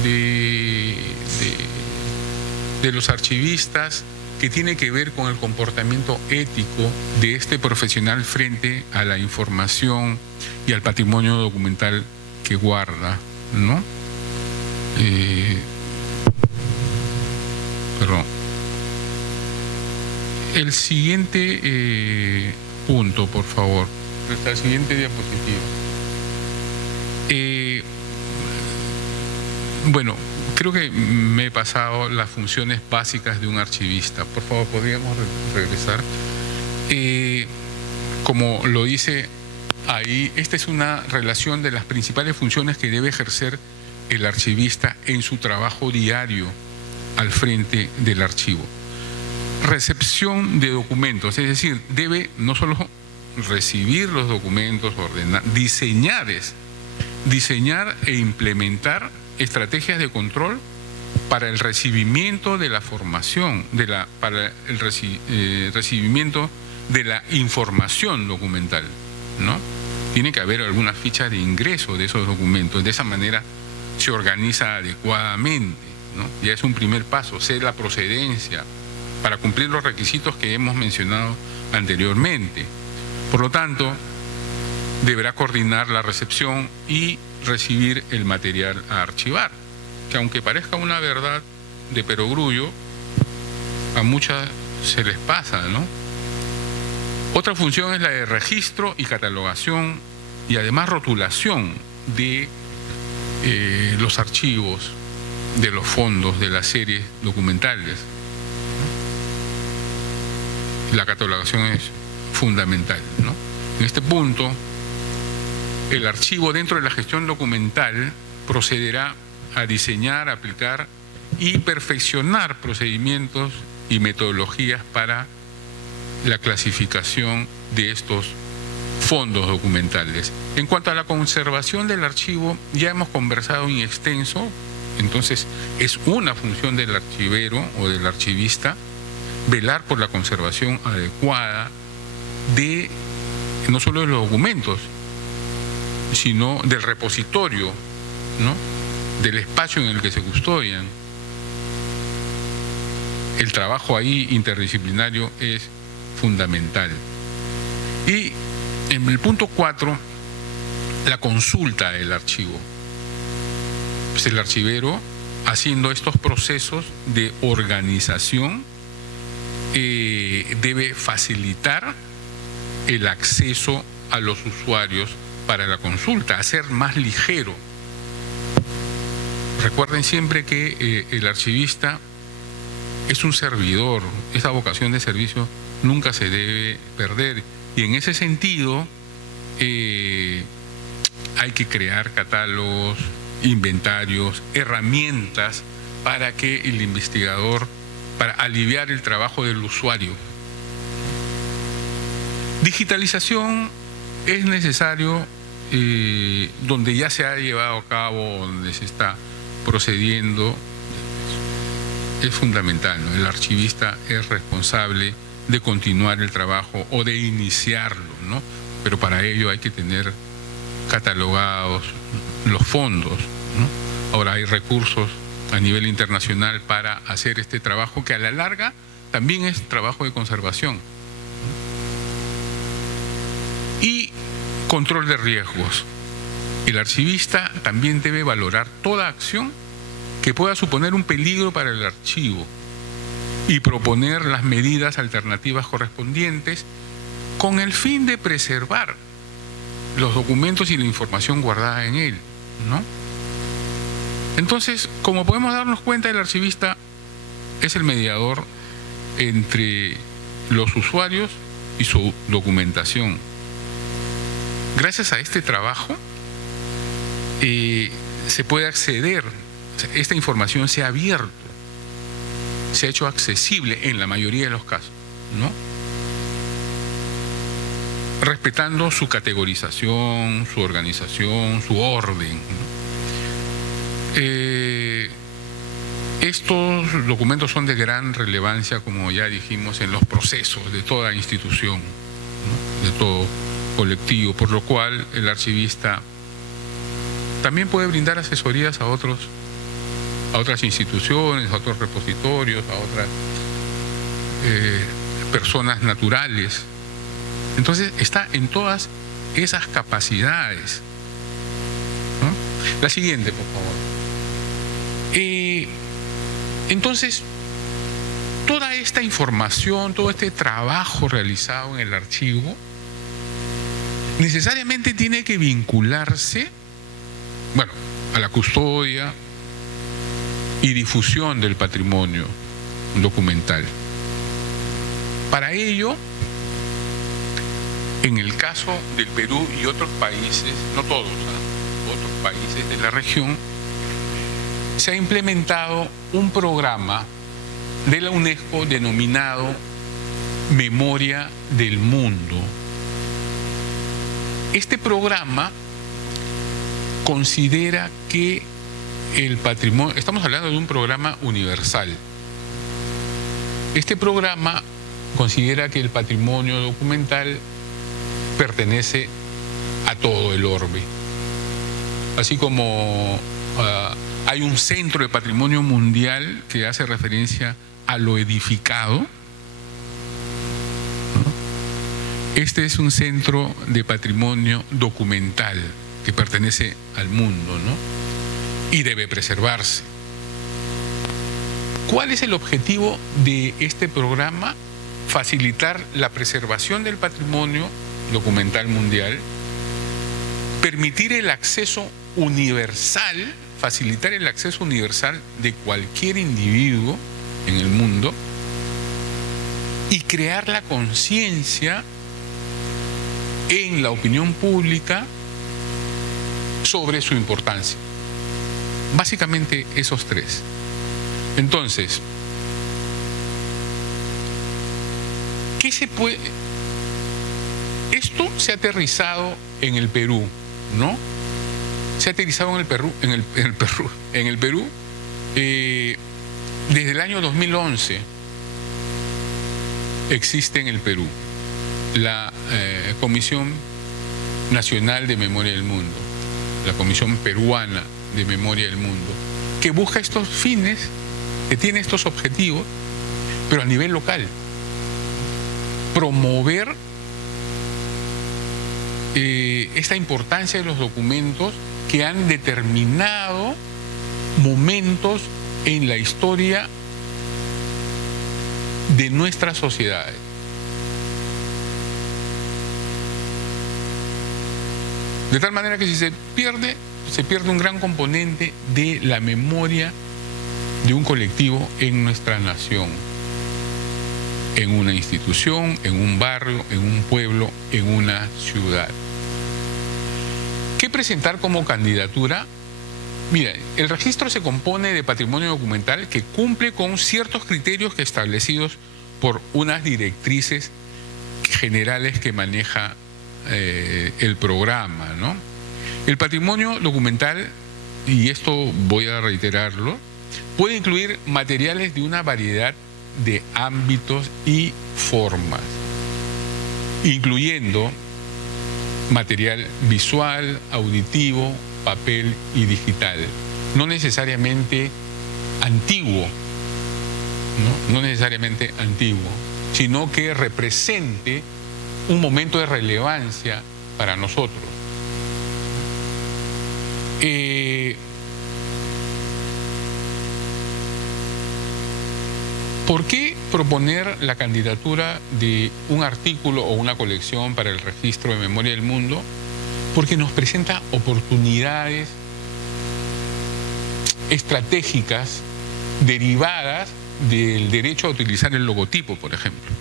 de los archivistas que tiene que ver con el comportamiento ético de este profesional frente a la información y al patrimonio documental que guarda, ¿no? Perdón. El siguiente punto, por favor. La siguiente diapositiva. Bueno, creo que me he pasado las funciones básicas de un archivista. Por favor, ¿podríamos regresar? Como lo dice ahí, esta es una relación de las principales funciones que debe ejercer el archivista en su trabajo diario al frente del archivo. Recepción de documentos, es decir, debe no solo recibir los documentos, ordenar, diseñar e implementar estrategias de control para el recibimiento de la formación, para el recibimiento de la información documental, ¿no? Tiene que haber alguna ficha de ingreso de esos documentos, de esa manera se organiza adecuadamente, ¿no? Ya es un primer paso, sé la procedencia para cumplir los requisitos que hemos mencionado anteriormente. Por lo tanto, deberá coordinar la recepción y recibir el material a archivar, que aunque parezca una verdad de perogrullo, a muchas se les pasa, ¿no? Otra función es la de registro y catalogación y además rotulación de los archivos, de los fondos, de las series documentales. La catalogación es fundamental, ¿no? En este punto, el archivo dentro de la gestión documental procederá a diseñar, aplicar y perfeccionar procedimientos y metodologías para la clasificación de estos fondos documentales. En cuanto a la conservación del archivo, ya hemos conversado en extenso, entonces es una función del archivero o del archivista velar por la conservación adecuada de no solo de los documentos, sino del repositorio, ¿no? Del espacio en el que se custodian. El trabajo ahí interdisciplinario es fundamental. Y en el punto 4, la consulta del archivo. Pues el archivero, haciendo estos procesos de organización, debe facilitar el acceso a los usuarios para la consulta, hacer más ligero. Recuerden siempre que el archivista es un servidor, esa vocación de servicio nunca se debe perder. Y en ese sentido hay que crear catálogos, inventarios, herramientas para que el investigador, para aliviar el trabajo del usuario. Digitalización es necesario donde ya se ha llevado a cabo, donde se está procediendo, es fundamental, ¿no? El archivista es responsable de continuar el trabajo o de iniciarlo, ¿no? Pero para ello hay que tener catalogados los fondos, ¿no? Ahora hay recursos a nivel internacional para hacer este trabajo que a la larga también es trabajo de conservación. Y control de riesgos. El archivista también debe valorar toda acción que pueda suponer un peligro para el archivo y proponer las medidas alternativas correspondientes con el fin de preservar los documentos y la información guardada en él, ¿no? Entonces, como podemos darnos cuenta, el archivista es el mediador entre los usuarios y su documentación. Gracias a este trabajo se puede acceder, esta información se ha abierto, se ha hecho accesible en la mayoría de los casos, ¿no? Respetando su categorización, su organización, su orden, ¿no? Estos documentos son de gran relevancia, como ya dijimos, en los procesos de toda institución, ¿no? De todo colectivo, por lo cual el archivista también puede brindar asesorías a otras instituciones, a otros repositorios, a otras personas naturales. Entonces está en todas esas capacidades, ¿no? La siguiente, por favor. Entonces, toda esta información, todo este trabajo realizado en el archivo, necesariamente tiene que vincularse, bueno, a la custodia y difusión del patrimonio documental. Para ello, en el caso del Perú y otros países, no todos, otros países de la región, se ha implementado un programa de la UNESCO denominado Memoria del Mundo. Este programa considera que el patrimonio, estamos hablando de un programa universal. Este programa considera que el patrimonio documental pertenece a todo el orbe. Así como hay un centro de patrimonio mundial que hace referencia a lo edificado, ¿no? Este es un centro de patrimonio documental que pertenece al mundo, ¿no? Y debe preservarse. ¿Cuál es el objetivo de este programa? Facilitar la preservación del patrimonio documental mundial, permitir el acceso universal, facilitar el acceso universal de cualquier individuo en el mundo y crear la conciencia en la opinión pública sobre su importancia. Básicamente esos tres. Entonces, ¿qué se puede? Esto se ha aterrizado en el Perú, ¿no? Se ha aterrizado en el Perú, desde el año 2011 existe en el Perú la Comisión Nacional de Memoria del Mundo, la Comisión Peruana de Memoria del Mundo, que busca estos fines, que tiene estos objetivos, pero a nivel local. Promover esta importancia de los documentos que han determinado momentos en la historia de nuestras sociedades. De tal manera que si se pierde un gran componente de la memoria de un colectivo en nuestra nación, en una institución, en un barrio, en un pueblo, en una ciudad. ¿Qué presentar como candidatura? Mira, el registro se compone de patrimonio documental que cumple con ciertos criterios establecidos por unas directrices generales que maneja el programa, ¿no? El patrimonio documental, y esto voy a reiterarlo, puede incluir materiales de una variedad de ámbitos y formas, incluyendo material visual, auditivo, papel y digital. No necesariamente antiguo, no necesariamente antiguo, sino que represente un momento de relevancia para nosotros. ¿Por qué proponer la candidatura de un artículo o una colección para el registro de memoria del mundo? Porque nos presenta oportunidades estratégicas derivadas del derecho a utilizar el logotipo, por ejemplo.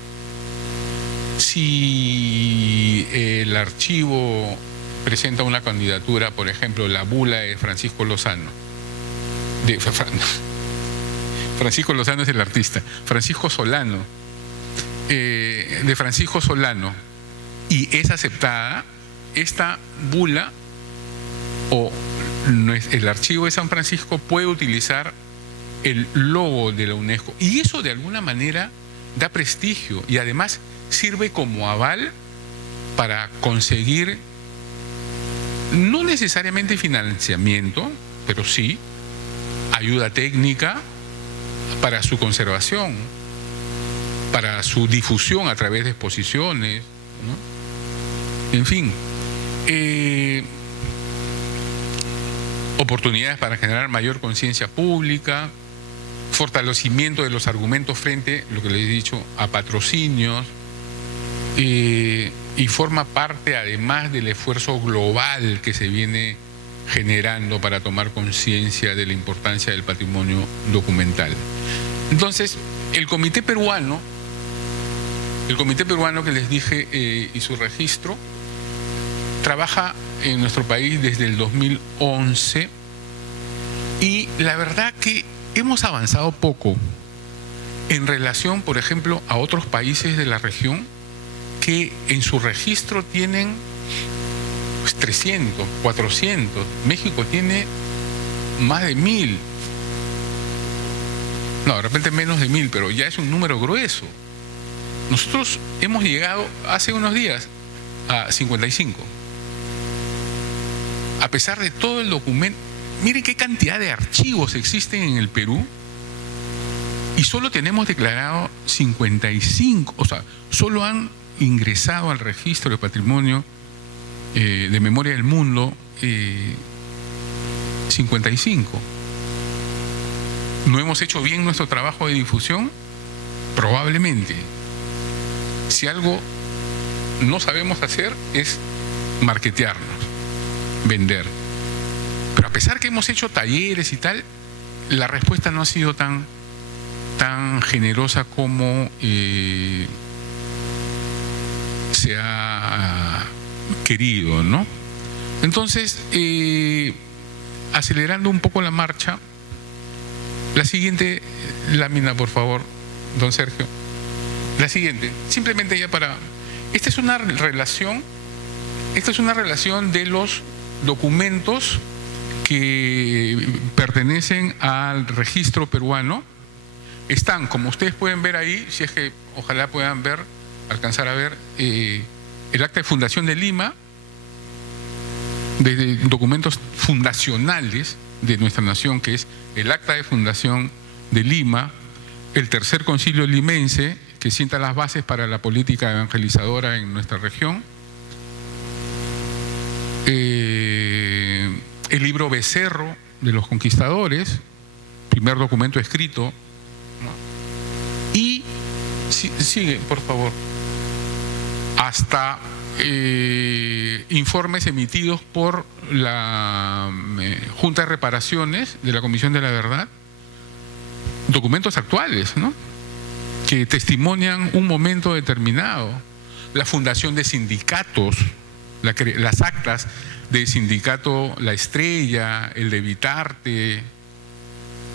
Si el archivo presenta una candidatura, por ejemplo, la bula de Francisco Lozano, Francisco Lozano es el artista, Francisco Solano, de Francisco Solano, y es aceptada, esta bula o el archivo de San Francisco puede utilizar el logo de la UNESCO, y eso de alguna manera da prestigio y además sirve como aval para conseguir no necesariamente financiamiento, pero sí ayuda técnica para su conservación, para su difusión a través de exposiciones, ¿no? En fin, oportunidades para generar mayor conciencia pública, fortalecimiento de los argumentos frente, lo que les he dicho, a patrocinios, y forma parte además del esfuerzo global que se viene generando para tomar conciencia de la importancia del patrimonio documental. Entonces, el comité peruano que les dije y su registro, trabaja en nuestro país desde el 2011 y la verdad que hemos avanzado poco en relación, por ejemplo, a otros países de la región que en su registro tienen 300, 400. México tiene más de 1000. No, de repente menos de 1000, pero ya es un número grueso. Nosotros hemos llegado hace unos días a 55. A pesar de todo el documento, miren qué cantidad de archivos existen en el Perú y solo tenemos declarado 55, o sea, solo han ingresado al registro de patrimonio de memoria del mundo 55. ¿No hemos hecho bien nuestro trabajo de difusión? Probablemente. Si algo no sabemos hacer es marketearnos, vender. Pero a pesar que hemos hecho talleres y tal, la respuesta no ha sido tan generosa como se ha querido, ¿no? Entonces, acelerando un poco la marcha, la siguiente lámina, por favor, don Sergio. La siguiente, simplemente ya para... Esta es una relación de los documentos que pertenecen al registro peruano. Están, como ustedes pueden ver ahí, si es que ojalá puedan ver, alcanzar a ver, el acta de fundación de Lima, desde documentos fundacionales de nuestra nación, que es el acta de fundación de Lima, el tercer concilio limense, que sienta las bases para la política evangelizadora en nuestra región, el libro Becerro de los Conquistadores, primer documento escrito, ¿no? Y sigue, por favor, hasta informes emitidos por la Junta de Reparaciones de la Comisión de la Verdad, documentos actuales, ¿no?, que testimonian un momento determinado, la fundación de sindicatos, las actas del sindicato La Estrella, el de Vitarte,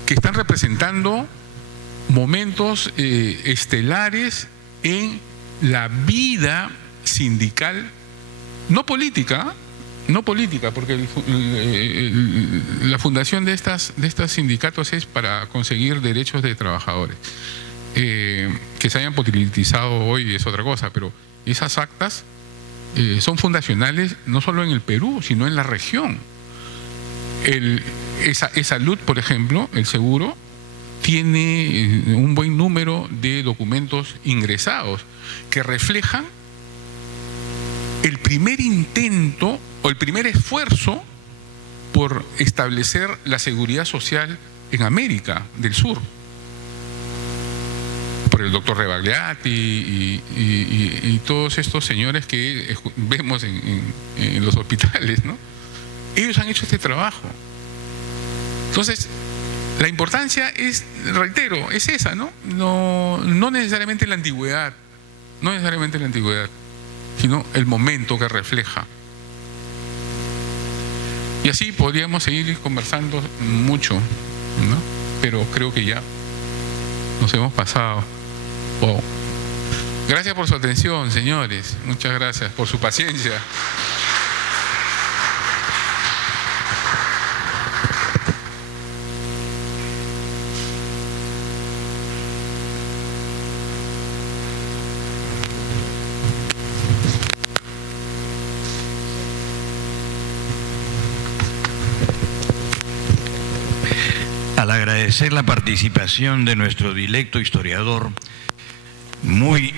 que están representando momentos estelares en la vida sindical, no política, porque la fundación de estos sindicatos es para conseguir derechos de trabajadores. Que se hayan politizado hoy es otra cosa, pero esas actas son fundacionales no solo en el Perú, sino en la región. Salud, por ejemplo, el seguro, tiene un buen número de documentos ingresados que reflejan el primer intento o el primer esfuerzo por establecer la seguridad social en América del Sur, por el doctor Rebagliati y todos estos señores que vemos en los hospitales, ¿no? Ellos han hecho este trabajo. Entonces, la importancia es, reitero, es esa, ¿no? No necesariamente la antigüedad, sino el momento que refleja. Y así podríamos seguir conversando mucho, ¿no? Pero creo que ya nos hemos pasado. Wow. Gracias por su atención, señores. Muchas gracias por su paciencia. Al agradecer la participación de nuestro dilecto historiador, muy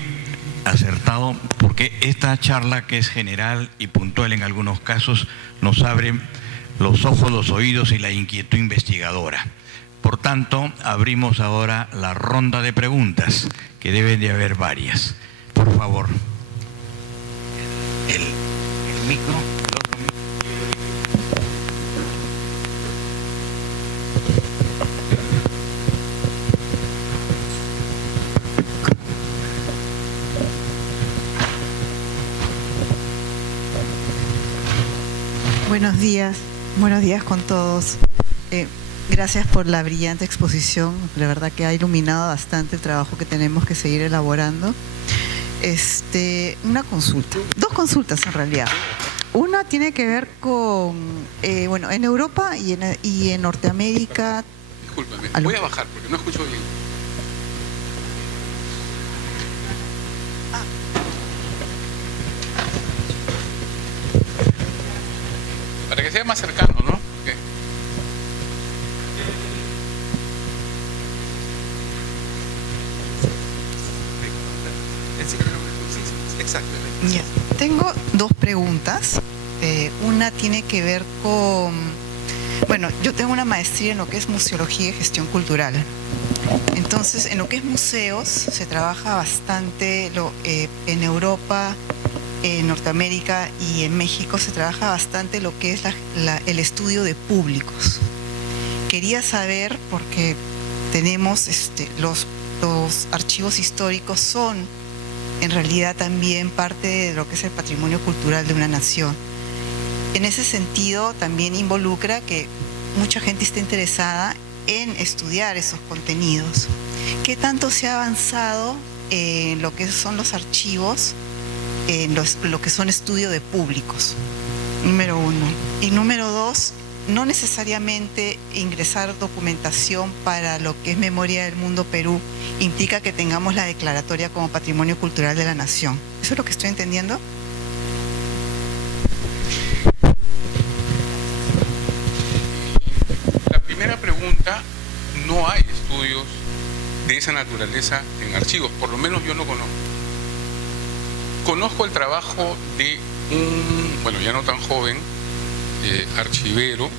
acertado, porque esta charla, que es general y puntual en algunos casos, nos abre los ojos, los oídos y la inquietud investigadora. Por tanto, abrimos ahora la ronda de preguntas, que deben de haber varias. Por favor. El micro. Buenos días con todos. Gracias por la brillante exposición, la verdad que ha iluminado bastante el trabajo que tenemos que seguir elaborando. Una consulta, dos consultas en realidad. Una tiene que ver con, bueno, en Europa y en Norteamérica. Discúlpame, voy a bajar porque no escucho bien. Para que sea más cercano, ¿no? Okay. Exactamente. Ya. Tengo dos preguntas. Una tiene que ver con... Bueno, yo tengo una maestría en lo que es museología y gestión cultural. Entonces, en lo que es museos, se trabaja bastante en Europa, en Norteamérica y en México se trabaja bastante lo que es el estudio de públicos. Quería saber, porque tenemos los archivos históricos son en realidad también parte de lo que es el patrimonio cultural de una nación. En ese sentido también involucra que mucha gente esté interesada en estudiar esos contenidos. ¿Qué tanto se ha avanzado en lo que son los archivos, en lo que son estudio de públicos? Número uno. Y número dos, no necesariamente ingresar documentación para lo que es Memoria del Mundo Perú implica que tengamos la declaratoria como Patrimonio Cultural de la Nación. ¿Eso es lo que estoy entendiendo? La primera pregunta, no hay estudios de esa naturaleza en archivos, por lo menos yo no conozco. Conozco el trabajo de un, bueno, ya no tan joven, archivero,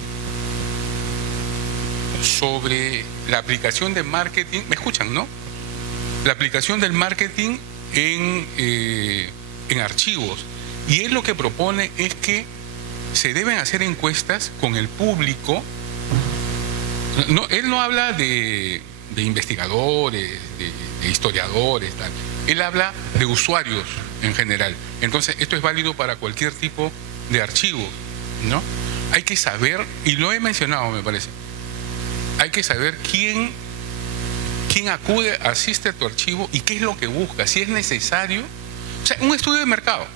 sobre la aplicación de marketing, ¿me escuchan, no? La aplicación del marketing en archivos, Y él lo que propone es que se deben hacer encuestas con el público. No, él no habla de investigadores, de historiadores, tal. Él habla de usuarios en general. Entonces, esto es válido para cualquier tipo de archivo, ¿no? Hay que saber, y lo he mencionado, me parece, hay que saber quién acude, asiste a tu archivo y qué es lo que busca, si es necesario. O sea, un estudio de mercado,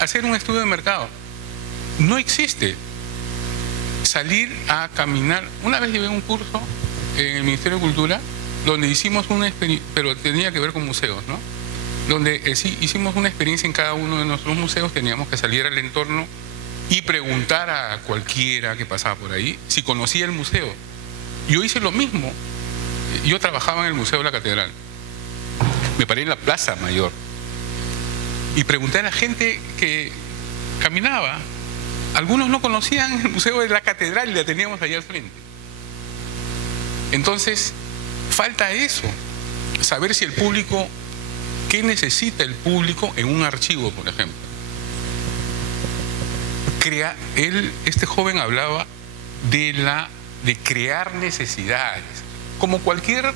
hacer un estudio de mercado. No existe salir a caminar. Una vez llevé un curso en el Ministerio de Cultura donde hicimos una experiencia, pero tenía que ver con museos, ¿no? Donde sí, hicimos una experiencia en cada uno de nuestros museos. Teníamos que salir al entorno y preguntar a cualquiera que pasaba por ahí si conocía el museo. Yo hice lo mismo. Yo trabajaba en el Museo de la Catedral. Me paré en la Plaza Mayor y pregunté a la gente que caminaba. Algunos no conocían el Museo de la Catedral y la teníamos allá al frente. Entonces, falta eso. Saber si el público, qué necesita el público en un archivo, por ejemplo. Este joven hablaba de crear necesidades, como cualquier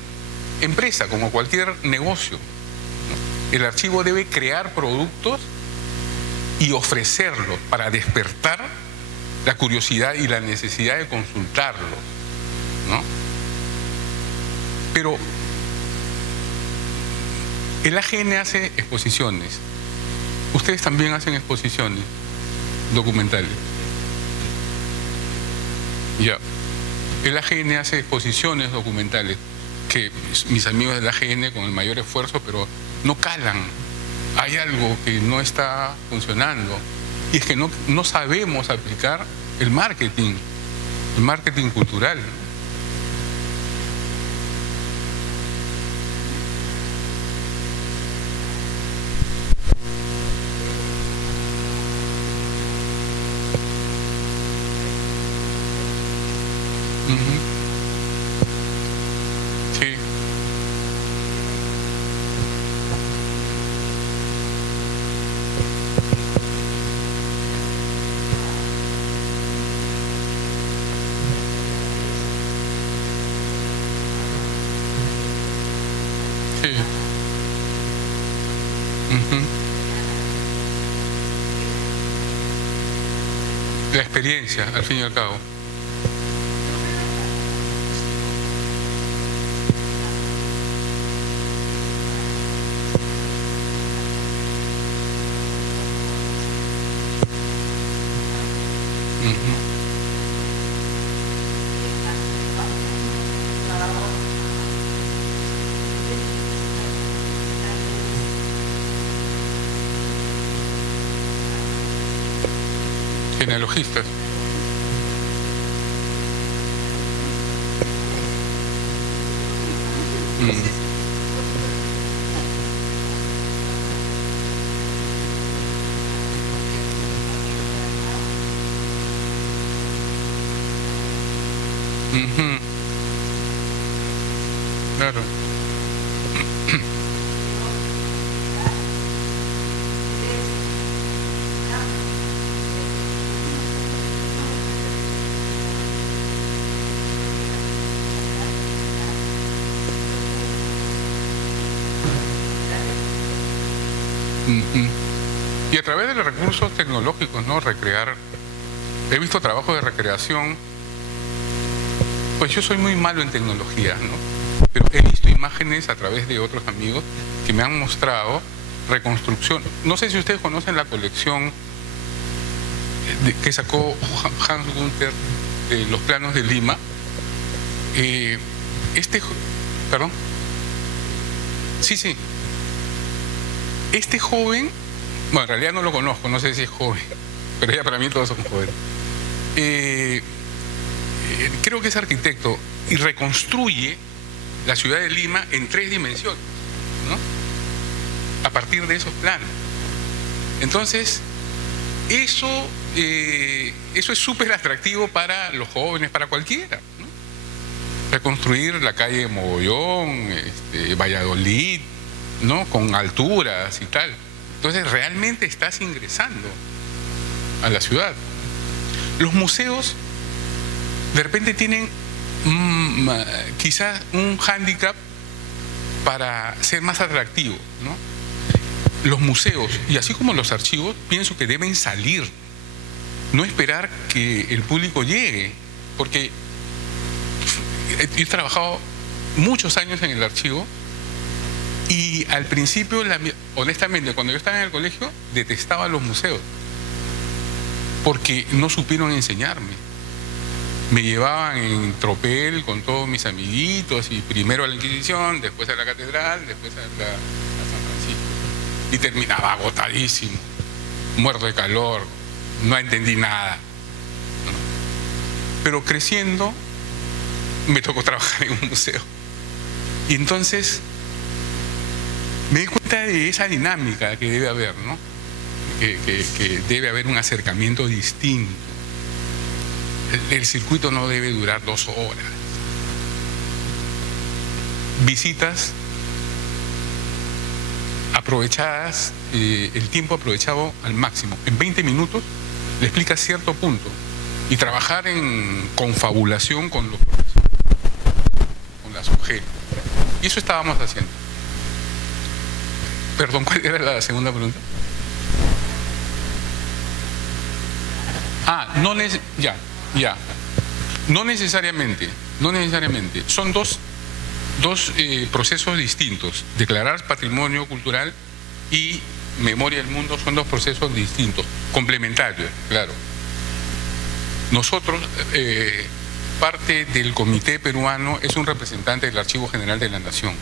empresa, como cualquier negocio, ¿no? El archivo debe crear productos y ofrecerlos para despertar la curiosidad y la necesidad de consultarlos, ¿no? Pero el AGN hace exposiciones. Ustedes también hacen exposiciones documentales. Ya. El AGN hace exposiciones documentales que mis amigos del AGN con el mayor esfuerzo, pero no calan. Hay algo que no está funcionando y es que no sabemos aplicar el marketing cultural, ¿no? Sí. Sí. La experiencia, al fin y al cabo. Genealogistas. Claro. Y a través de los recursos tecnológicos, ¿no? Recrear. He visto trabajos de recreación. Pues yo soy muy malo en tecnología, ¿no? Pero he visto imágenes a través de otros amigos que me han mostrado reconstrucción. No sé si ustedes conocen la colección que sacó Hans Günther de los planos de Lima. ¿Perdón? Sí. Este joven, bueno, en realidad no lo conozco, no sé si es joven, pero ya para mí todos son jóvenes. Creo que es arquitecto y reconstruye la ciudad de Lima en 3 dimensiones, ¿no? A partir de esos planos. Entonces, eso es súper atractivo para los jóvenes, para cualquiera, ¿no? Reconstruir la calle de Mogollón, Valladolid, ¿no? Con alturas y tal. Entonces realmente estás ingresando a la ciudad. Los museos de repente tienen quizás un hándicap para ser más atractivos, ¿no? Los museos, y así como los archivos, pienso que deben salir, no esperar que el público llegue, porque he trabajado muchos años en el archivo y al principio, honestamente, cuando yo estaba en el colegio, detestaba los museos porque no supieron enseñarme. Me llevaban en tropel con todos mis amiguitos y primero a la Inquisición, después a la Catedral, después a San Francisco. Y terminaba agotadísimo, muerto de calor, no entendí nada. Pero creciendo me tocó trabajar en un museo. Y entonces me di cuenta de esa dinámica que debe haber, ¿no? Que debe haber un acercamiento distinto. El circuito no debe durar 2 horas. Visitas aprovechadas, el tiempo aprovechado al máximo. En 20 minutos le explicas cierto punto. Y trabajar en confabulación con los profesores, con las mujeres. Y eso estábamos haciendo. Perdón, ¿cuál era la segunda pregunta? No necesariamente. Son dos procesos distintos. Declarar patrimonio cultural y memoria del mundo son 2 procesos distintos, complementarios, claro. Nosotros, parte del Comité Peruano es un representante del Archivo General de la Nación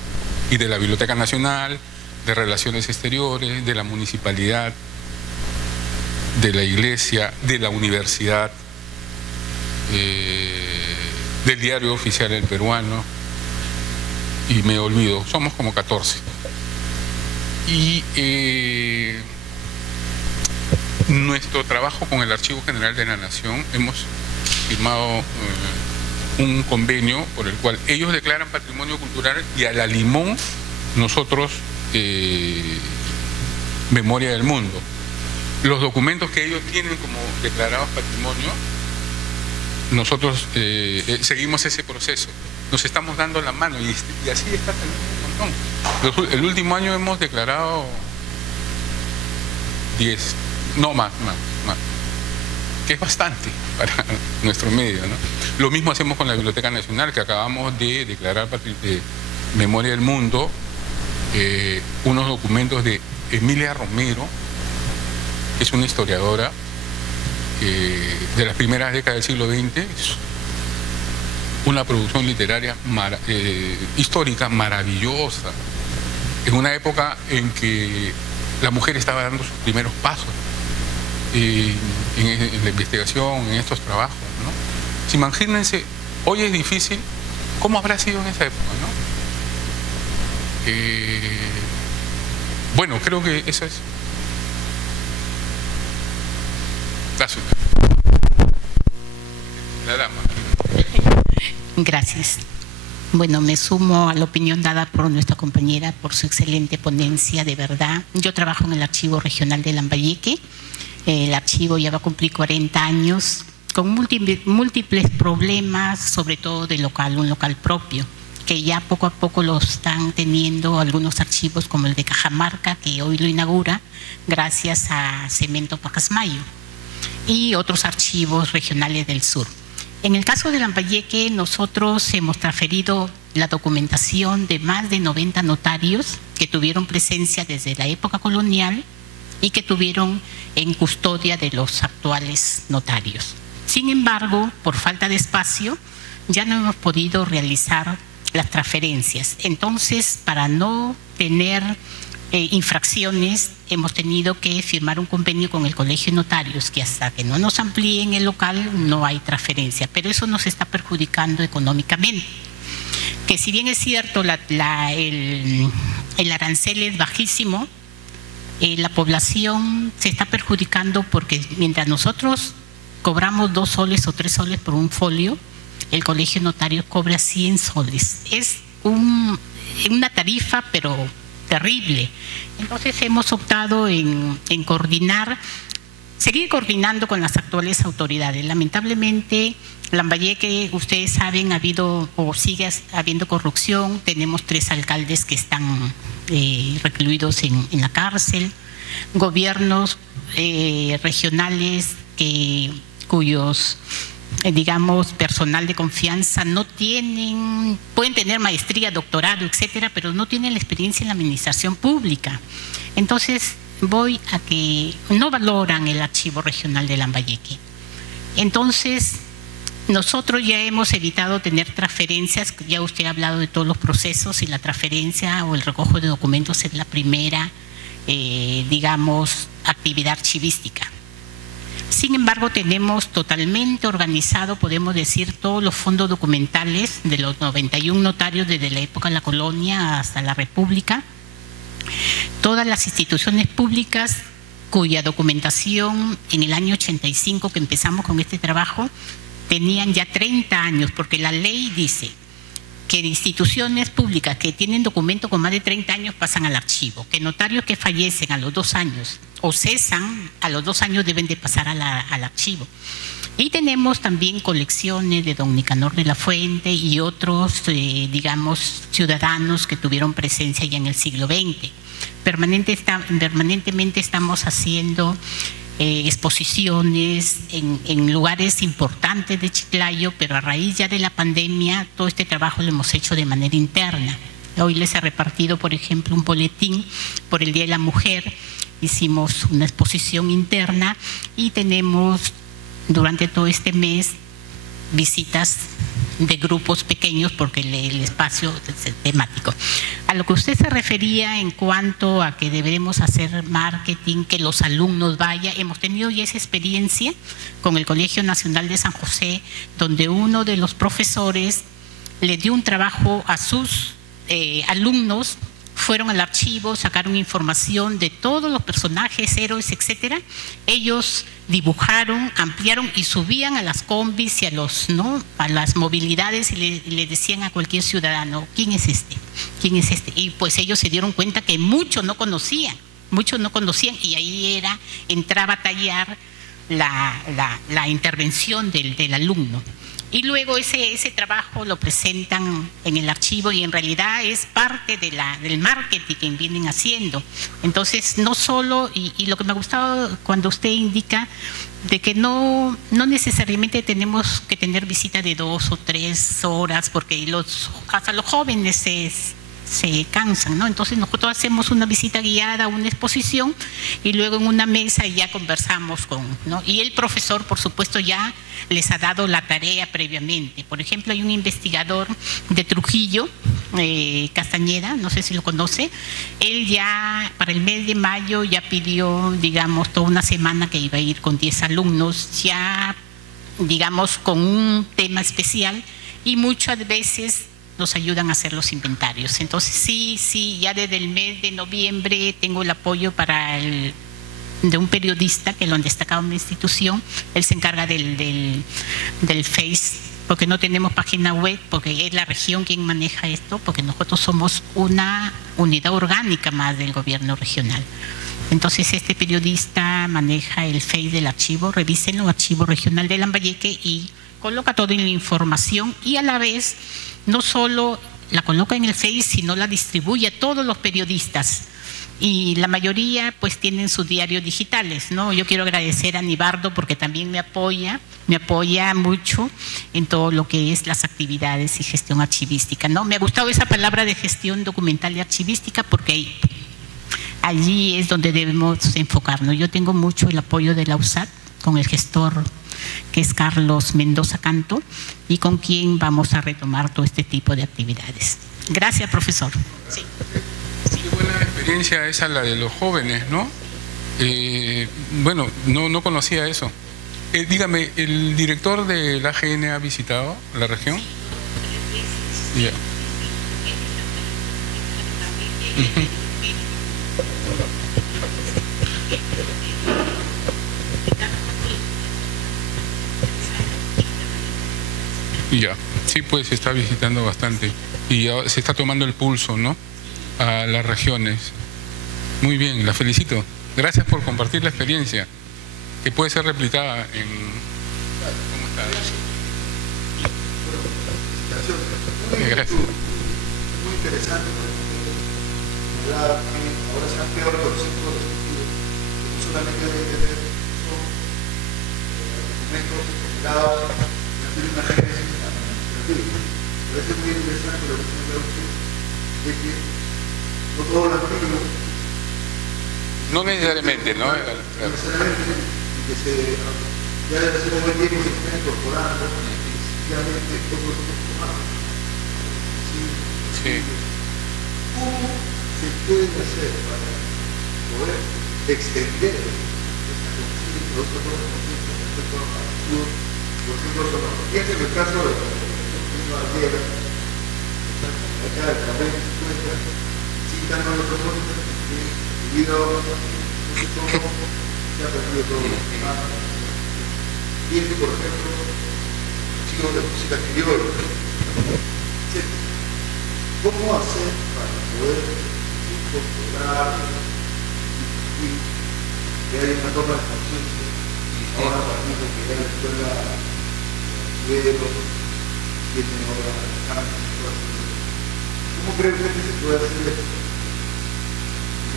y de la Biblioteca Nacional, de Relaciones Exteriores, de la Municipalidad, de la Iglesia, de la Universidad, del Diario Oficial del Peruano, y me olvido, somos como 14. Y nuestro trabajo con el Archivo General de la Nación, hemos firmado un convenio por el cual ellos declaran patrimonio cultural y a la limón nosotros memoria del mundo. Los documentos que ellos tienen como declarados patrimonio, nosotros seguimos ese proceso, nos estamos dando la mano y así está también un montón. El último año hemos declarado 10, no más, que es bastante para nuestro medio, ¿no? Lo mismo hacemos con la Biblioteca Nacional, que acabamos de declarar memoria del mundo, unos documentos de Emilia Romero, que es una historiadora de las primeras décadas del siglo XX, es una producción literaria histórica maravillosa, en una época en que la mujer estaba dando sus primeros pasos en la investigación, en estos trabajos, ¿no? Si imagínense, hoy es difícil, ¿cómo habrá sido en esa época, no? Bueno, creo que eso es. La dama. Gracias. Bueno, me sumo a la opinión dada por nuestra compañera por su excelente ponencia, de verdad. Yo trabajo en el Archivo Regional de Lambayeque. El archivo ya va a cumplir 40 años con múltiples problemas, sobre todo de un local propio, que ya poco a poco lo están teniendo algunos archivos como el de Cajamarca, que hoy lo inaugura gracias a Cemento Pacasmayo, y otros archivos regionales del sur. En el caso de Lambayeque, nosotros hemos transferido la documentación de más de 90 notarios que tuvieron presencia desde la época colonial y que tuvieron en custodia de los actuales notarios. Sin embargo, por falta de espacio, ya no hemos podido realizar las transferencias. Entonces, para no tener infracciones, hemos tenido que firmar un convenio con el Colegio de Notarios, que hasta que no nos amplíen el local no hay transferencia, pero eso nos está perjudicando económicamente. Que si bien es cierto, el arancel es bajísimo, la población se está perjudicando porque mientras nosotros cobramos 2 soles o 3 soles por un folio, el Colegio de Notarios cobra 100 soles. Es una tarifa, pero terrible. Entonces hemos optado en coordinar, seguir coordinando con las actuales autoridades. Lamentablemente, Lambayeque, ustedes saben, ha habido o sigue habiendo corrupción. Tenemos 3 alcaldes que están recluidos en la cárcel, gobiernos regionales cuyos digamos, personal de confianza no tienen, pueden tener maestría, doctorado, etcétera, pero no tienen la experiencia en la administración pública. Entonces, voy a que no valoran el archivo regional de Lambayeque. Entonces, nosotros ya hemos evitado tener transferencias, ya usted ha hablado de todos los procesos y la transferencia o el recojo de documentos es la primera, digamos, actividad archivística. Sin embargo, tenemos totalmente organizado, podemos decir, todos los fondos documentales de los 91 notarios desde la época de la colonia hasta la República. Todas las instituciones públicas cuya documentación en el año 85 que empezamos con este trabajo tenían ya 30 años, porque la ley dice que instituciones públicas que tienen documento con más de 30 años pasan al archivo, que notarios que fallecen a los 2 años o cesan a los 2 años deben de pasar al archivo. Y tenemos también colecciones de don Nicanor de la Fuente y otros, digamos, ciudadanos que tuvieron presencia ya en el siglo XX. Permanentemente estamos haciendo exposiciones en lugares importantes de Chiclayo, pero a raíz ya de la pandemia todo este trabajo lo hemos hecho de manera interna. Hoy les he repartido, por ejemplo, un boletín por el Día de la Mujer. Hicimos una exposición interna y tenemos durante todo este mes visitas de grupos pequeños porque el espacio es temático. A lo que usted se refería en cuanto a que debemos hacer marketing, que los alumnos vayan, hemos tenido ya esa experiencia con el Colegio Nacional de San José, donde uno de los profesores le dio un trabajo a sus alumnos. Fueron al archivo, sacaron información de todos los personajes, héroes, etcétera. Ellos dibujaron, ampliaron y subían a las combis y a las movilidades y le decían a cualquier ciudadano, ¿quién es este? ¿Quién es este? Y pues ellos se dieron cuenta que muchos no conocían y ahí entraba a tallar la intervención del alumno. Y luego ese trabajo lo presentan en el archivo y en realidad es parte del marketing que vienen haciendo. Entonces, no solo, y lo que me ha gustado cuando usted indica de que no necesariamente tenemos que tener visita de 2 o 3 horas, porque hasta los jóvenes se cansan, ¿no? Entonces nosotros hacemos una visita guiada, una exposición y luego en una mesa ya conversamos ¿no? Y el profesor, por supuesto, ya les ha dado la tarea previamente. Por ejemplo, hay un investigador de Trujillo, Castañeda, no sé si lo conoce. Él ya para el mes de mayo ya pidió, digamos, toda una semana que iba a ir con 10 alumnos, ya, digamos, con un tema especial y muchas veces nos ayudan a hacer los inventarios. Entonces, sí, ya desde el mes de noviembre tengo el apoyo de un periodista que lo han destacado en la institución. Él se encarga del Face, porque no tenemos página web, porque es la región quien maneja esto, porque nosotros somos una unidad orgánica más del gobierno regional. Entonces, este periodista maneja el Face del archivo, revísenlo, Archivo Regional de Lambayeque, y coloca toda la información y a la vez no solo la coloca en el Face, sino la distribuye a todos los periodistas. Y la mayoría pues tienen sus diarios digitales, ¿no? Yo quiero agradecer a Nibardo porque también me apoya mucho en todo lo que es las actividades y gestión archivística, ¿no? Me ha gustado esa palabra de gestión documental y archivística porque allí es donde debemos enfocarnos. Yo tengo mucho el apoyo de la USAT con el gestor que es Carlos Mendoza Canto y con quien vamos a retomar todo este tipo de actividades. Gracias, profesor. Sí. Qué buena experiencia esa la de los jóvenes, ¿no? Bueno, no conocía eso. Dígame, ¿el director de la AGN ha visitado la región? Ya. Ya, sí, pues se está visitando bastante y se está tomando el pulso, ¿no? a las regiones. Muy bien, la felicito. Gracias por compartir la experiencia, que puede ser replicada en... ¿Cómo está? Gracias. Muy interesante. Ahora se han creado conceptos no solamente de tener documentos generados, tiene una génesis administrativa. Parece muy interesante lo que se me usted, de que no todos los artículos, no necesariamente, ¿no? No necesariamente, y que ya desde ese momento se están incorporando efectivamente todos los formatos. Sí. ¿Cómo se puede hacer para poder extender esta conciencia, otra conciencia respecto a acción? Por ejemplo, piensen en el caso de la Valera, acá del papel 50, citan a los personas que debido a no sé cómo se ha perdido todo lo demás. Piensen, por ejemplo, chicos de música criolla, etc. ¿Cómo hacer para poder incorporar y que haya una toma de conciencia ahora a partir de que ya la escuela tiene ahora cambios? ¿Cómo cree usted que se puede hacer esto?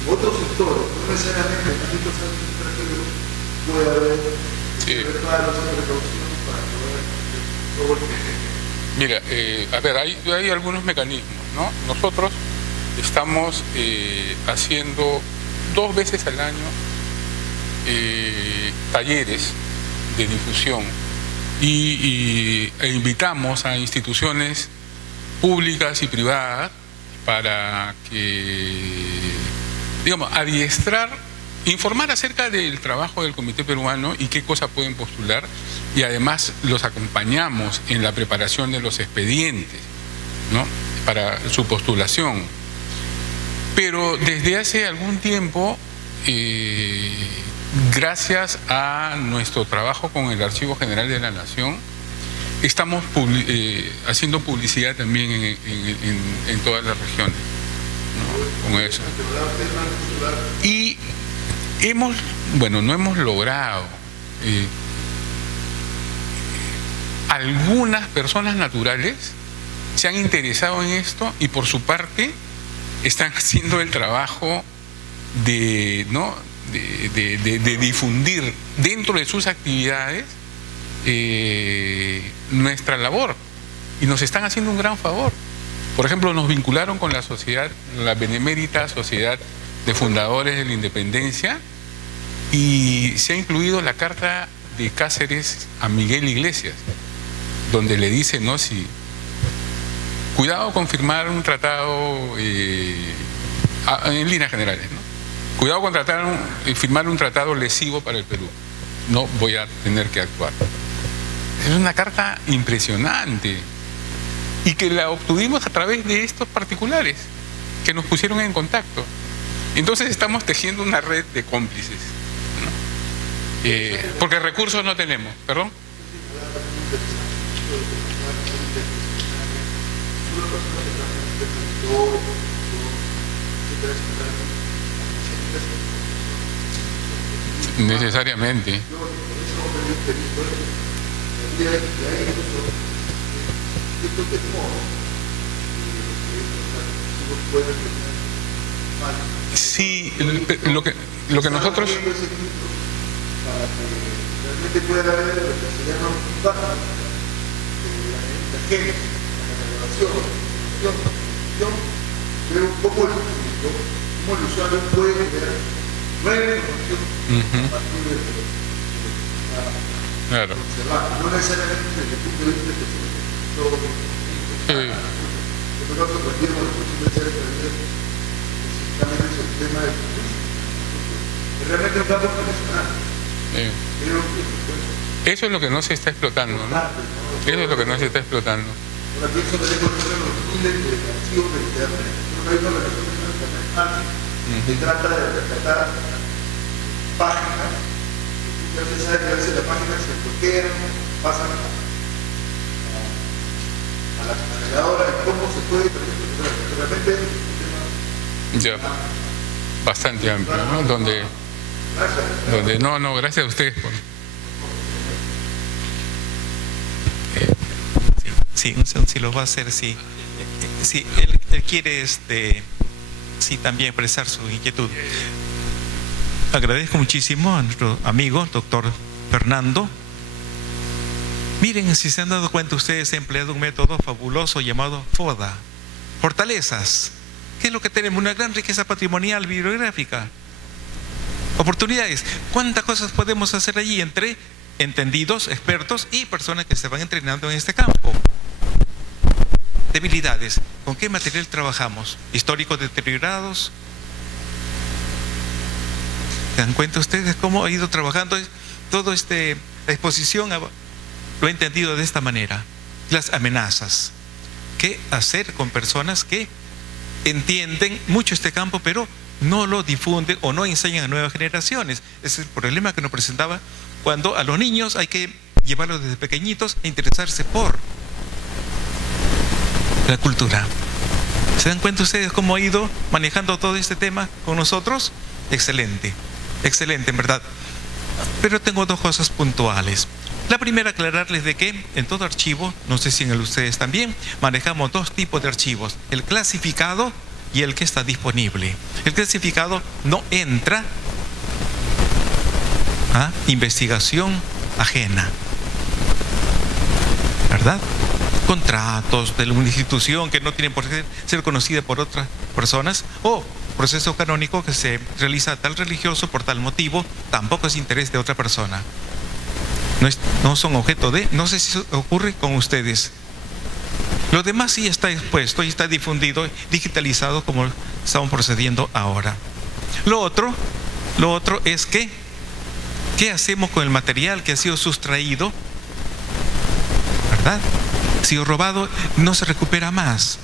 Otros sectores, no necesariamente en ámbitos administrativos, puede haber reparos y precauciones para poder todo el proceso. Mira, a ver, hay algunos mecanismos, ¿no? Nosotros estamos haciendo 2 veces al año talleres de difusión e invitamos a instituciones públicas y privadas para que, digamos, adiestrar, informar acerca del trabajo del Comité Peruano y qué cosas pueden postular, y además los acompañamos en la preparación de los expedientes, ¿no?, para su postulación. Pero desde hace algún tiempo, gracias a nuestro trabajo con el Archivo General de la Nación, estamos haciendo publicidad también en todas las regiones, ¿no?, con eso. Y no hemos logrado, algunas personas naturales se han interesado en esto y por su parte están haciendo el trabajo de difundir dentro de sus actividades nuestra labor, y nos están haciendo un gran favor. Por ejemplo, nos vincularon con la Benemérita Sociedad de Fundadores de la Independencia, y se ha incluido la carta de Cáceres a Miguel Iglesias, donde le dice, ¿no?, si cuidado con firmar un tratado en líneas generales, ¿no? Cuidado con firmar un tratado lesivo para el Perú. No voy a tener que actuar. Es una carta impresionante, y que la obtuvimos a través de estos particulares que nos pusieron en contacto. Entonces estamos tejiendo una red de cómplices, ¿no? Porque recursos no tenemos. ¿Perdón? Necesariamente. Sí, lo que nosotros... Para que realmente pueda haber lo que se llama un impacto la gente, la relación. Yo veo un poco el público, cómo el usuario puede ver nueva información a partir de lo que está observando. No necesariamente desde el punto de vista de todo lo que nosotros aprendimos la posibilidad de aprender también es el tema del turismo. Es realmente un campo impresionante. Eso es lo que no se está explotando, ¿no? Eso es lo que no se está explotando. Ahora pienso que tengo los túneles de archivos de internet. Hay una relación de internet que trata de rescatar páginas. Ya se sabe que a veces las páginas se bloquean, pasan a la navegadora, y cómo se puede, de repente, un tema Ya, bastante amplio, ¿no? Donde no, gracias a ustedes. Sí, si lo va a hacer, sí. Sí, él quiere sí, también expresar su inquietud. Agradezco muchísimo a nuestro amigo, doctor Fernando. Miren, si se han dado cuenta ustedes, he empleado un método fabuloso llamado FODA. Fortalezas. ¿Qué es lo que tenemos? Una gran riqueza patrimonial, bibliográfica. Oportunidades. ¿Cuántas cosas podemos hacer allí entre entendidos, expertos y personas que se van entrenando en este campo? Debilidades. ¿Con qué material trabajamos? Históricos deteriorados. ¿Se dan cuenta ustedes cómo ha ido trabajando todo la exposición? Lo he entendido de esta manera. Las amenazas. ¿Qué hacer con personas que entienden mucho este campo, pero no lo difunden o no enseñan a nuevas generaciones? Ese es el problema que nos presentaba cuando a los niños hay que llevarlos desde pequeñitos a interesarse por la cultura. ¿Se dan cuenta ustedes cómo ha ido manejando todo este tema con nosotros? Excelente, excelente en verdad. Pero tengo dos cosas puntuales. La primera, aclararles de que en todo archivo, no sé si en el ustedes también, manejamos dos tipos de archivos: el clasificado y el que está disponible. El clasificado no entra a investigación ajena, ¿verdad? Contratos de una institución que no tienen por qué ser conocida por otras personas, o proceso canónico que se realiza a tal religioso por tal motivo, tampoco es interés de otra persona. No son objeto de, no sé si ocurre con ustedes. Lo demás sí está expuesto y está difundido, digitalizado, como estamos procediendo ahora. Lo otro es que, ¿qué hacemos con el material que ha sido sustraído? ¿Verdad? Ha sido robado, no se recupera más.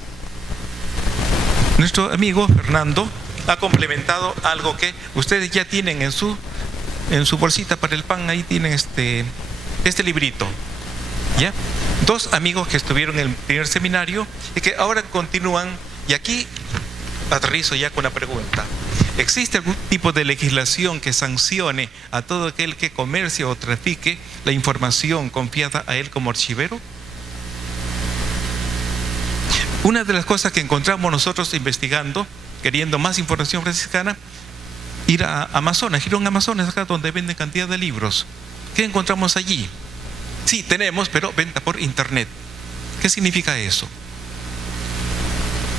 Nuestro amigo Fernando ha complementado algo que ustedes ya tienen en su bolsita para el pan. Ahí tienen este librito, ¿ya? Dos amigos que estuvieron en el primer seminario y que ahora continúan, y aquí aterrizo ya con la pregunta: ¿existe algún tipo de legislación que sancione a todo aquel que comercie o trafique la información confiada a él como archivero? Una de las cosas que encontramos nosotros investigando, queriendo más información franciscana, ir a Amazonas, Girón Amazonas, acá donde venden cantidad de libros. ¿Qué encontramos allí? Sí, tenemos, pero venta por internet. ¿Qué significa eso?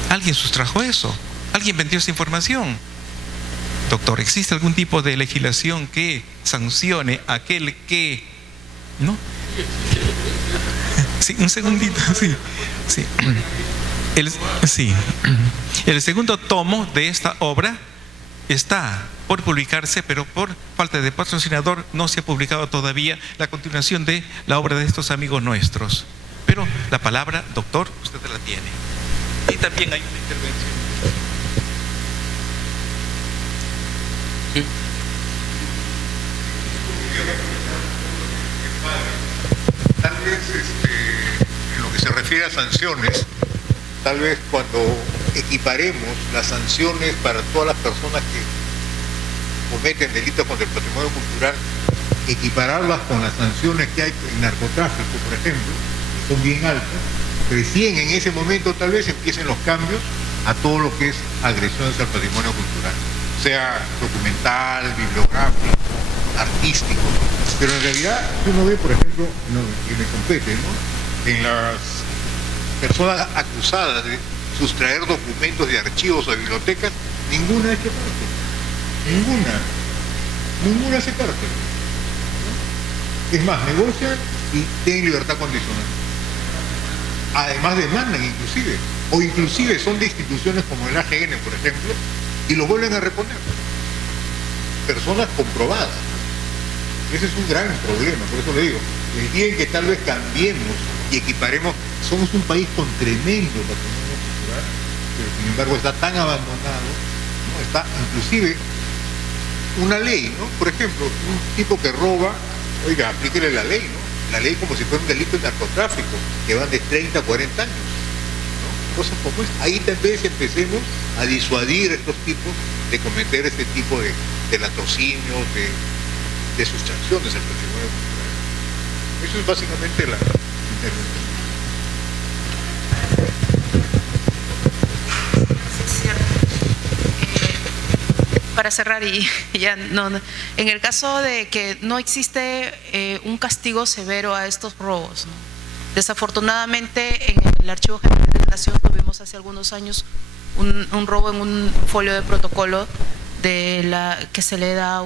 ¿Alguien sustrajo eso? ¿Alguien vendió esa información? Doctor, ¿existe algún tipo de legislación que sancione a aquel que... ¿No? Sí, un segundito, sí. El segundo tomo de esta obra está por publicarse, pero por falta de patrocinador no se ha publicado todavía la continuación de la obra de estos amigos nuestros. Pero la palabra, doctor, usted la tiene. Y también hay una intervención. Sí. Tal vez en lo que se refiere a sanciones, tal vez cuando equiparemos las sanciones para todas las personas que cometen delitos contra el patrimonio cultural, equipararlas con las sanciones que hay en narcotráfico, por ejemplo, que son bien altas, recién en ese momento tal vez empiecen los cambios a todo lo que es agresiones al patrimonio cultural, sea documental, bibliográfico, artístico. Pero en realidad, si uno ve, por ejemplo, que me compete, ¿no?, en las personas acusadas de sustraer documentos de archivos o de bibliotecas, ninguna ha hecho cárcel. Ninguna hace cárcel, ¿no? Es más, negocian y tienen libertad condicional. Además demandan inclusive son de instituciones como el AGN, por ejemplo, y lo vuelven a reponer. Personas comprobadas. Ese es un gran problema, por eso le digo, el día en que tal vez cambiemos y equiparemos, somos un país con tremendo patrimonio cultural, pero sin embargo está tan abandonado, ¿no? Está inclusive una ley, ¿no? Por ejemplo, un tipo que roba, oiga, aplíquele la ley, ¿no? La ley como si fuera un delito de narcotráfico, que van de 30 a 40 años, ¿no? cosas como esta. Ahí tal vez empecemos a disuadir a estos tipos de cometer este tipo de latrocinios, de sustracciones al patrimonio cultural. Eso es básicamente la intervención. Para cerrar y ya no, en el caso de que no existe un castigo severo a estos robos, ¿no? Desafortunadamente en el Archivo General de la Nación tuvimos hace algunos años un robo en un folio de protocolo que se le da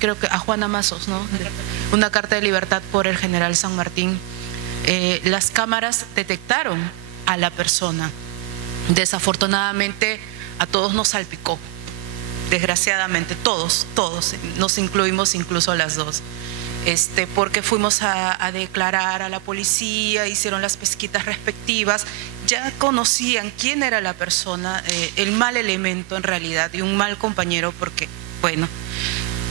creo que a Juana Mazos, ¿no? Una carta de libertad por el general San Martín. Las cámaras detectaron a la persona. Desafortunadamente a todos nos salpicó. Desgraciadamente, todos, nos incluimos incluso las dos, porque fuimos a declarar a la policía, hicieron las pesquitas respectivas, ya conocían quién era la persona, el mal elemento en realidad y un mal compañero, porque, bueno,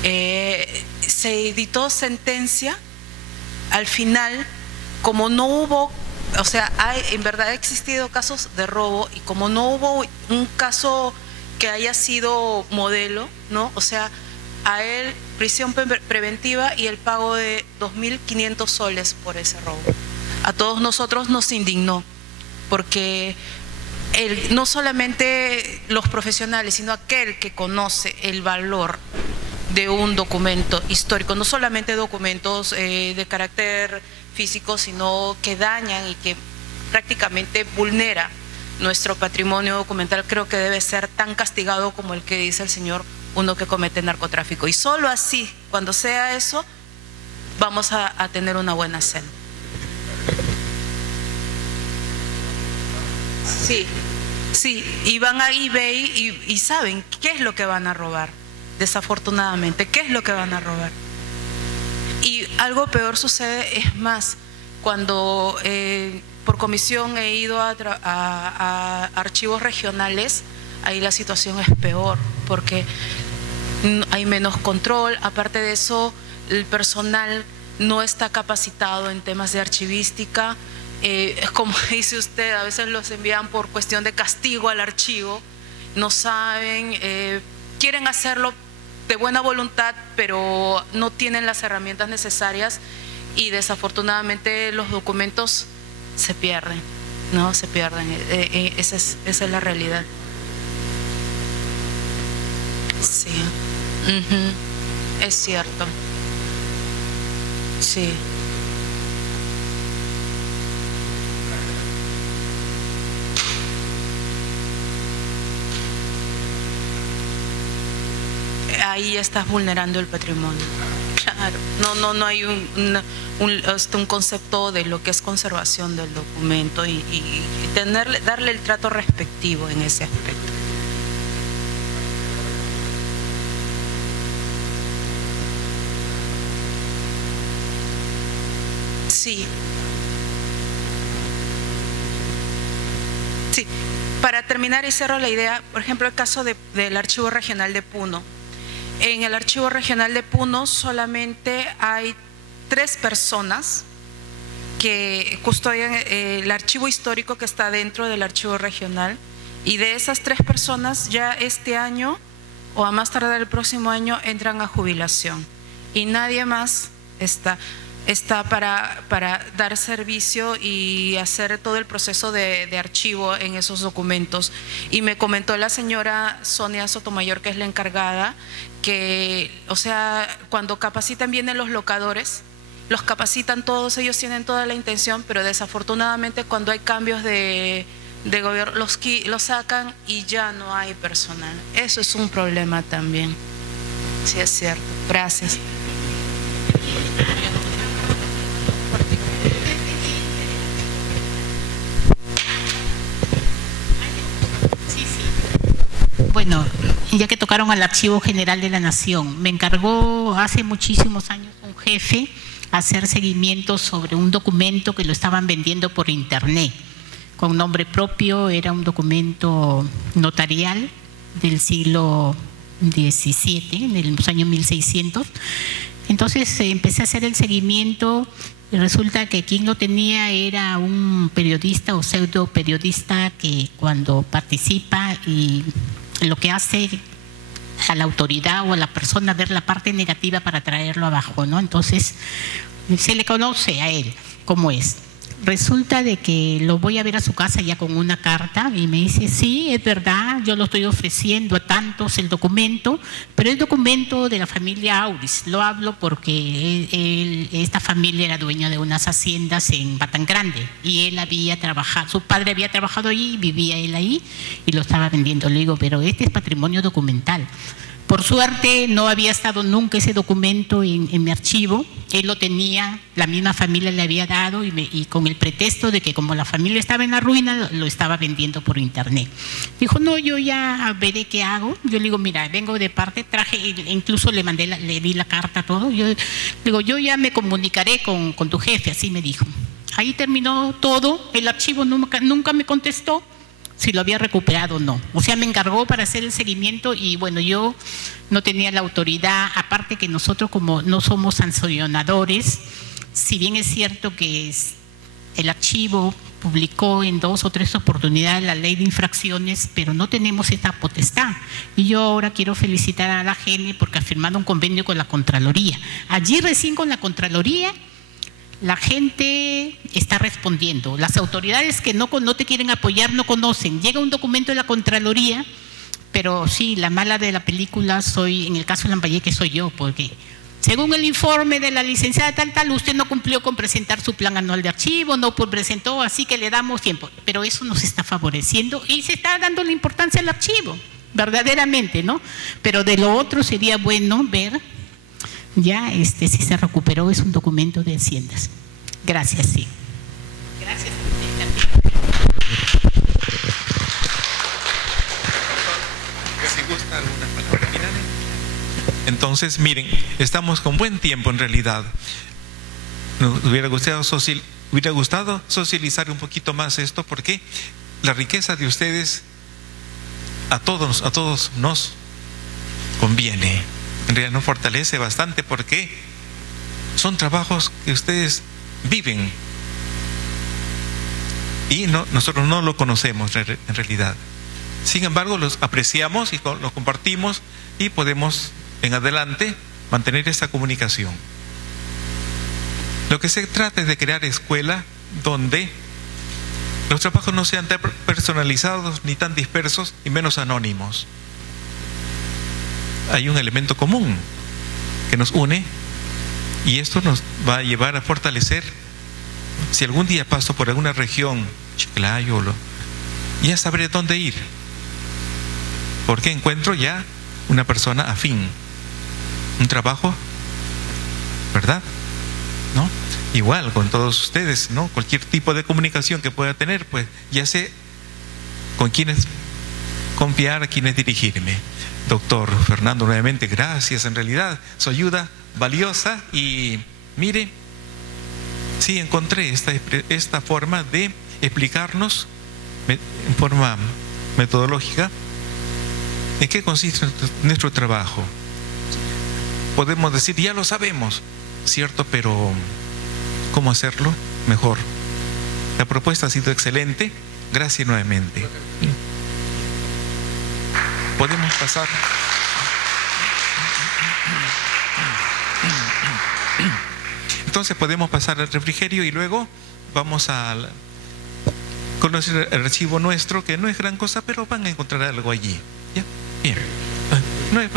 se dictó sentencia. Al final, como no hubo, o sea, en verdad ha existido casos de robo y como no hubo un caso que haya sido modelo, ¿no? O sea, a él prisión preventiva y el pago de 2.500 soles por ese robo. A todos nosotros nos indignó, porque no solamente los profesionales, sino aquel que conoce el valor de un documento histórico, no solamente documentos de carácter físico, sino que dañan y que prácticamente vulnera nuestro patrimonio documental, creo que debe ser tan castigado como el que dice el señor, uno que comete narcotráfico. Y solo así, cuando sea eso, vamos a tener una buena cena. Sí, y van a eBay y saben qué es lo que van a robar, desafortunadamente, qué es lo que van a robar. Y algo peor sucede, es más, cuando por comisión he ido a archivos regionales, ahí la situación es peor, porque hay menos control. Aparte de eso, el personal no está capacitado en temas de archivística. Como dice usted, a veces los envían por cuestión de castigo al archivo, no saben, quieren hacerlo de buena voluntad, pero no tienen las herramientas necesarias y desafortunadamente los documentos se pierden, ¿no? Se pierden. Esa es la realidad. Sí. Es cierto. Sí. Ahí estás vulnerando el patrimonio. Claro, no hay un concepto de lo que es conservación del documento y darle el trato respectivo en ese aspecto. Sí. Sí. Para terminar y cerrar la idea, por ejemplo, el caso del Archivo Regional de Puno. En el Archivo Regional de Puno solamente hay 3 personas que custodian el archivo histórico que está dentro del archivo regional, y de esas 3 personas ya este año o a más tardar el próximo año entran a jubilación y nadie más está para dar servicio y hacer todo el proceso de archivo en esos documentos. Y me comentó la señora Sonia Sotomayor, que es la encargada, que, o sea, cuando capacitan bien los locadores, los capacitan todos, ellos tienen toda la intención, pero desafortunadamente cuando hay cambios de gobierno los sacan y ya no hay personal. Eso es un problema también. Sí, es cierto. Gracias. Bueno, ya que tocaron al Archivo General de la Nación, me encargó hace muchísimos años un jefe hacer seguimiento sobre un documento que lo estaban vendiendo por internet, con nombre propio, era un documento notarial del siglo XVII, en los años 1600. Entonces empecé a hacer el seguimiento Y resulta que quien lo tenía era un periodista o pseudo periodista que cuando participa y lo que hace a la autoridad o a la persona ver la parte negativa para traerlo abajo, ¿no? Entonces se le conoce a él cómo es. Resulta de que lo voy a ver a su casa ya con una carta y me dice, sí, es verdad, yo lo estoy ofreciendo a tantos el documento, pero es documento de la familia Auris. Lo hablo porque esta familia era dueña de unas haciendas en Batán Grande y él había trabajado, su padre había trabajado allí, vivía él ahí y lo estaba vendiendo. Le digo, pero este es patrimonio documental. Por suerte no había estado nunca ese documento en mi archivo, él lo tenía, la misma familia le había dado y con el pretexto de que como la familia estaba en la ruina, lo estaba vendiendo por internet. Dijo, no, yo ya veré qué hago. Yo le digo, mira, vengo de parte, traje, incluso le di la carta, todo. Yo digo, yo ya me comunicaré con tu jefe, así me dijo. Ahí terminó todo, el archivo nunca me contestó si lo había recuperado o no. O sea, me encargó para hacer el seguimiento y bueno, yo no tenía la autoridad, aparte que nosotros como no somos sancionadores, si bien es cierto que el archivo publicó en 2 o 3 oportunidades la ley de infracciones, pero no tenemos esta potestad. Y yo ahora quiero felicitar a la GENE porque ha firmado un convenio con la Contraloría. Allí recién con la Contraloría la gente está respondiendo. Las autoridades que no te quieren apoyar no conocen. Llega un documento de la Contraloría, pero sí, la mala de la película en el caso de Lambayeque soy yo, porque según el informe de la licenciada tal, usted no cumplió con presentar su plan anual de archivo, no presentó, así que le damos tiempo. Pero eso nos está favoreciendo y se está dando la importancia al archivo, verdaderamente, ¿no? Pero de lo otro sería bueno ver ya si se recuperó, es un documento de Haciendas. Gracias, sí. Gracias. Si gusta alguna palabra final. Entonces, miren, estamos con buen tiempo en realidad. Nos hubiera gustado socializar un poquito más esto, porque la riqueza de ustedes a todos nos conviene. En realidad nos fortalece bastante porque son trabajos que ustedes viven y nosotros no lo conocemos en realidad. Sin embargo, los apreciamos y los compartimos y podemos en adelante mantener esta comunicación. Lo que se trata es de crear escuela donde los trabajos no sean tan personalizados ni tan dispersos y menos anónimos. Hay un elemento común que nos une y esto nos va a llevar a fortalecer. Si algún día paso por alguna región, Chiclayo, ya sabré dónde ir, porque encuentro ya una persona afín, un trabajo, ¿verdad? ¿No? Igual con todos ustedes, ¿no? Cualquier tipo de comunicación que pueda tener, pues ya sé con quiénes confiar, a quiénes dirigirme. Doctor Fernando, nuevamente gracias, en realidad su ayuda valiosa. Y mire, sí encontré esta forma de explicarnos en forma metodológica en qué consiste nuestro trabajo. Podemos decir, ya lo sabemos, ¿cierto? Pero ¿cómo hacerlo mejor? La propuesta ha sido excelente. Gracias nuevamente. Podemos pasar. Entonces podemos pasar al refrigerio y luego vamos a conocer el archivo nuestro, que no es gran cosa, pero van a encontrar algo allí. ¿Ya? Bien. No es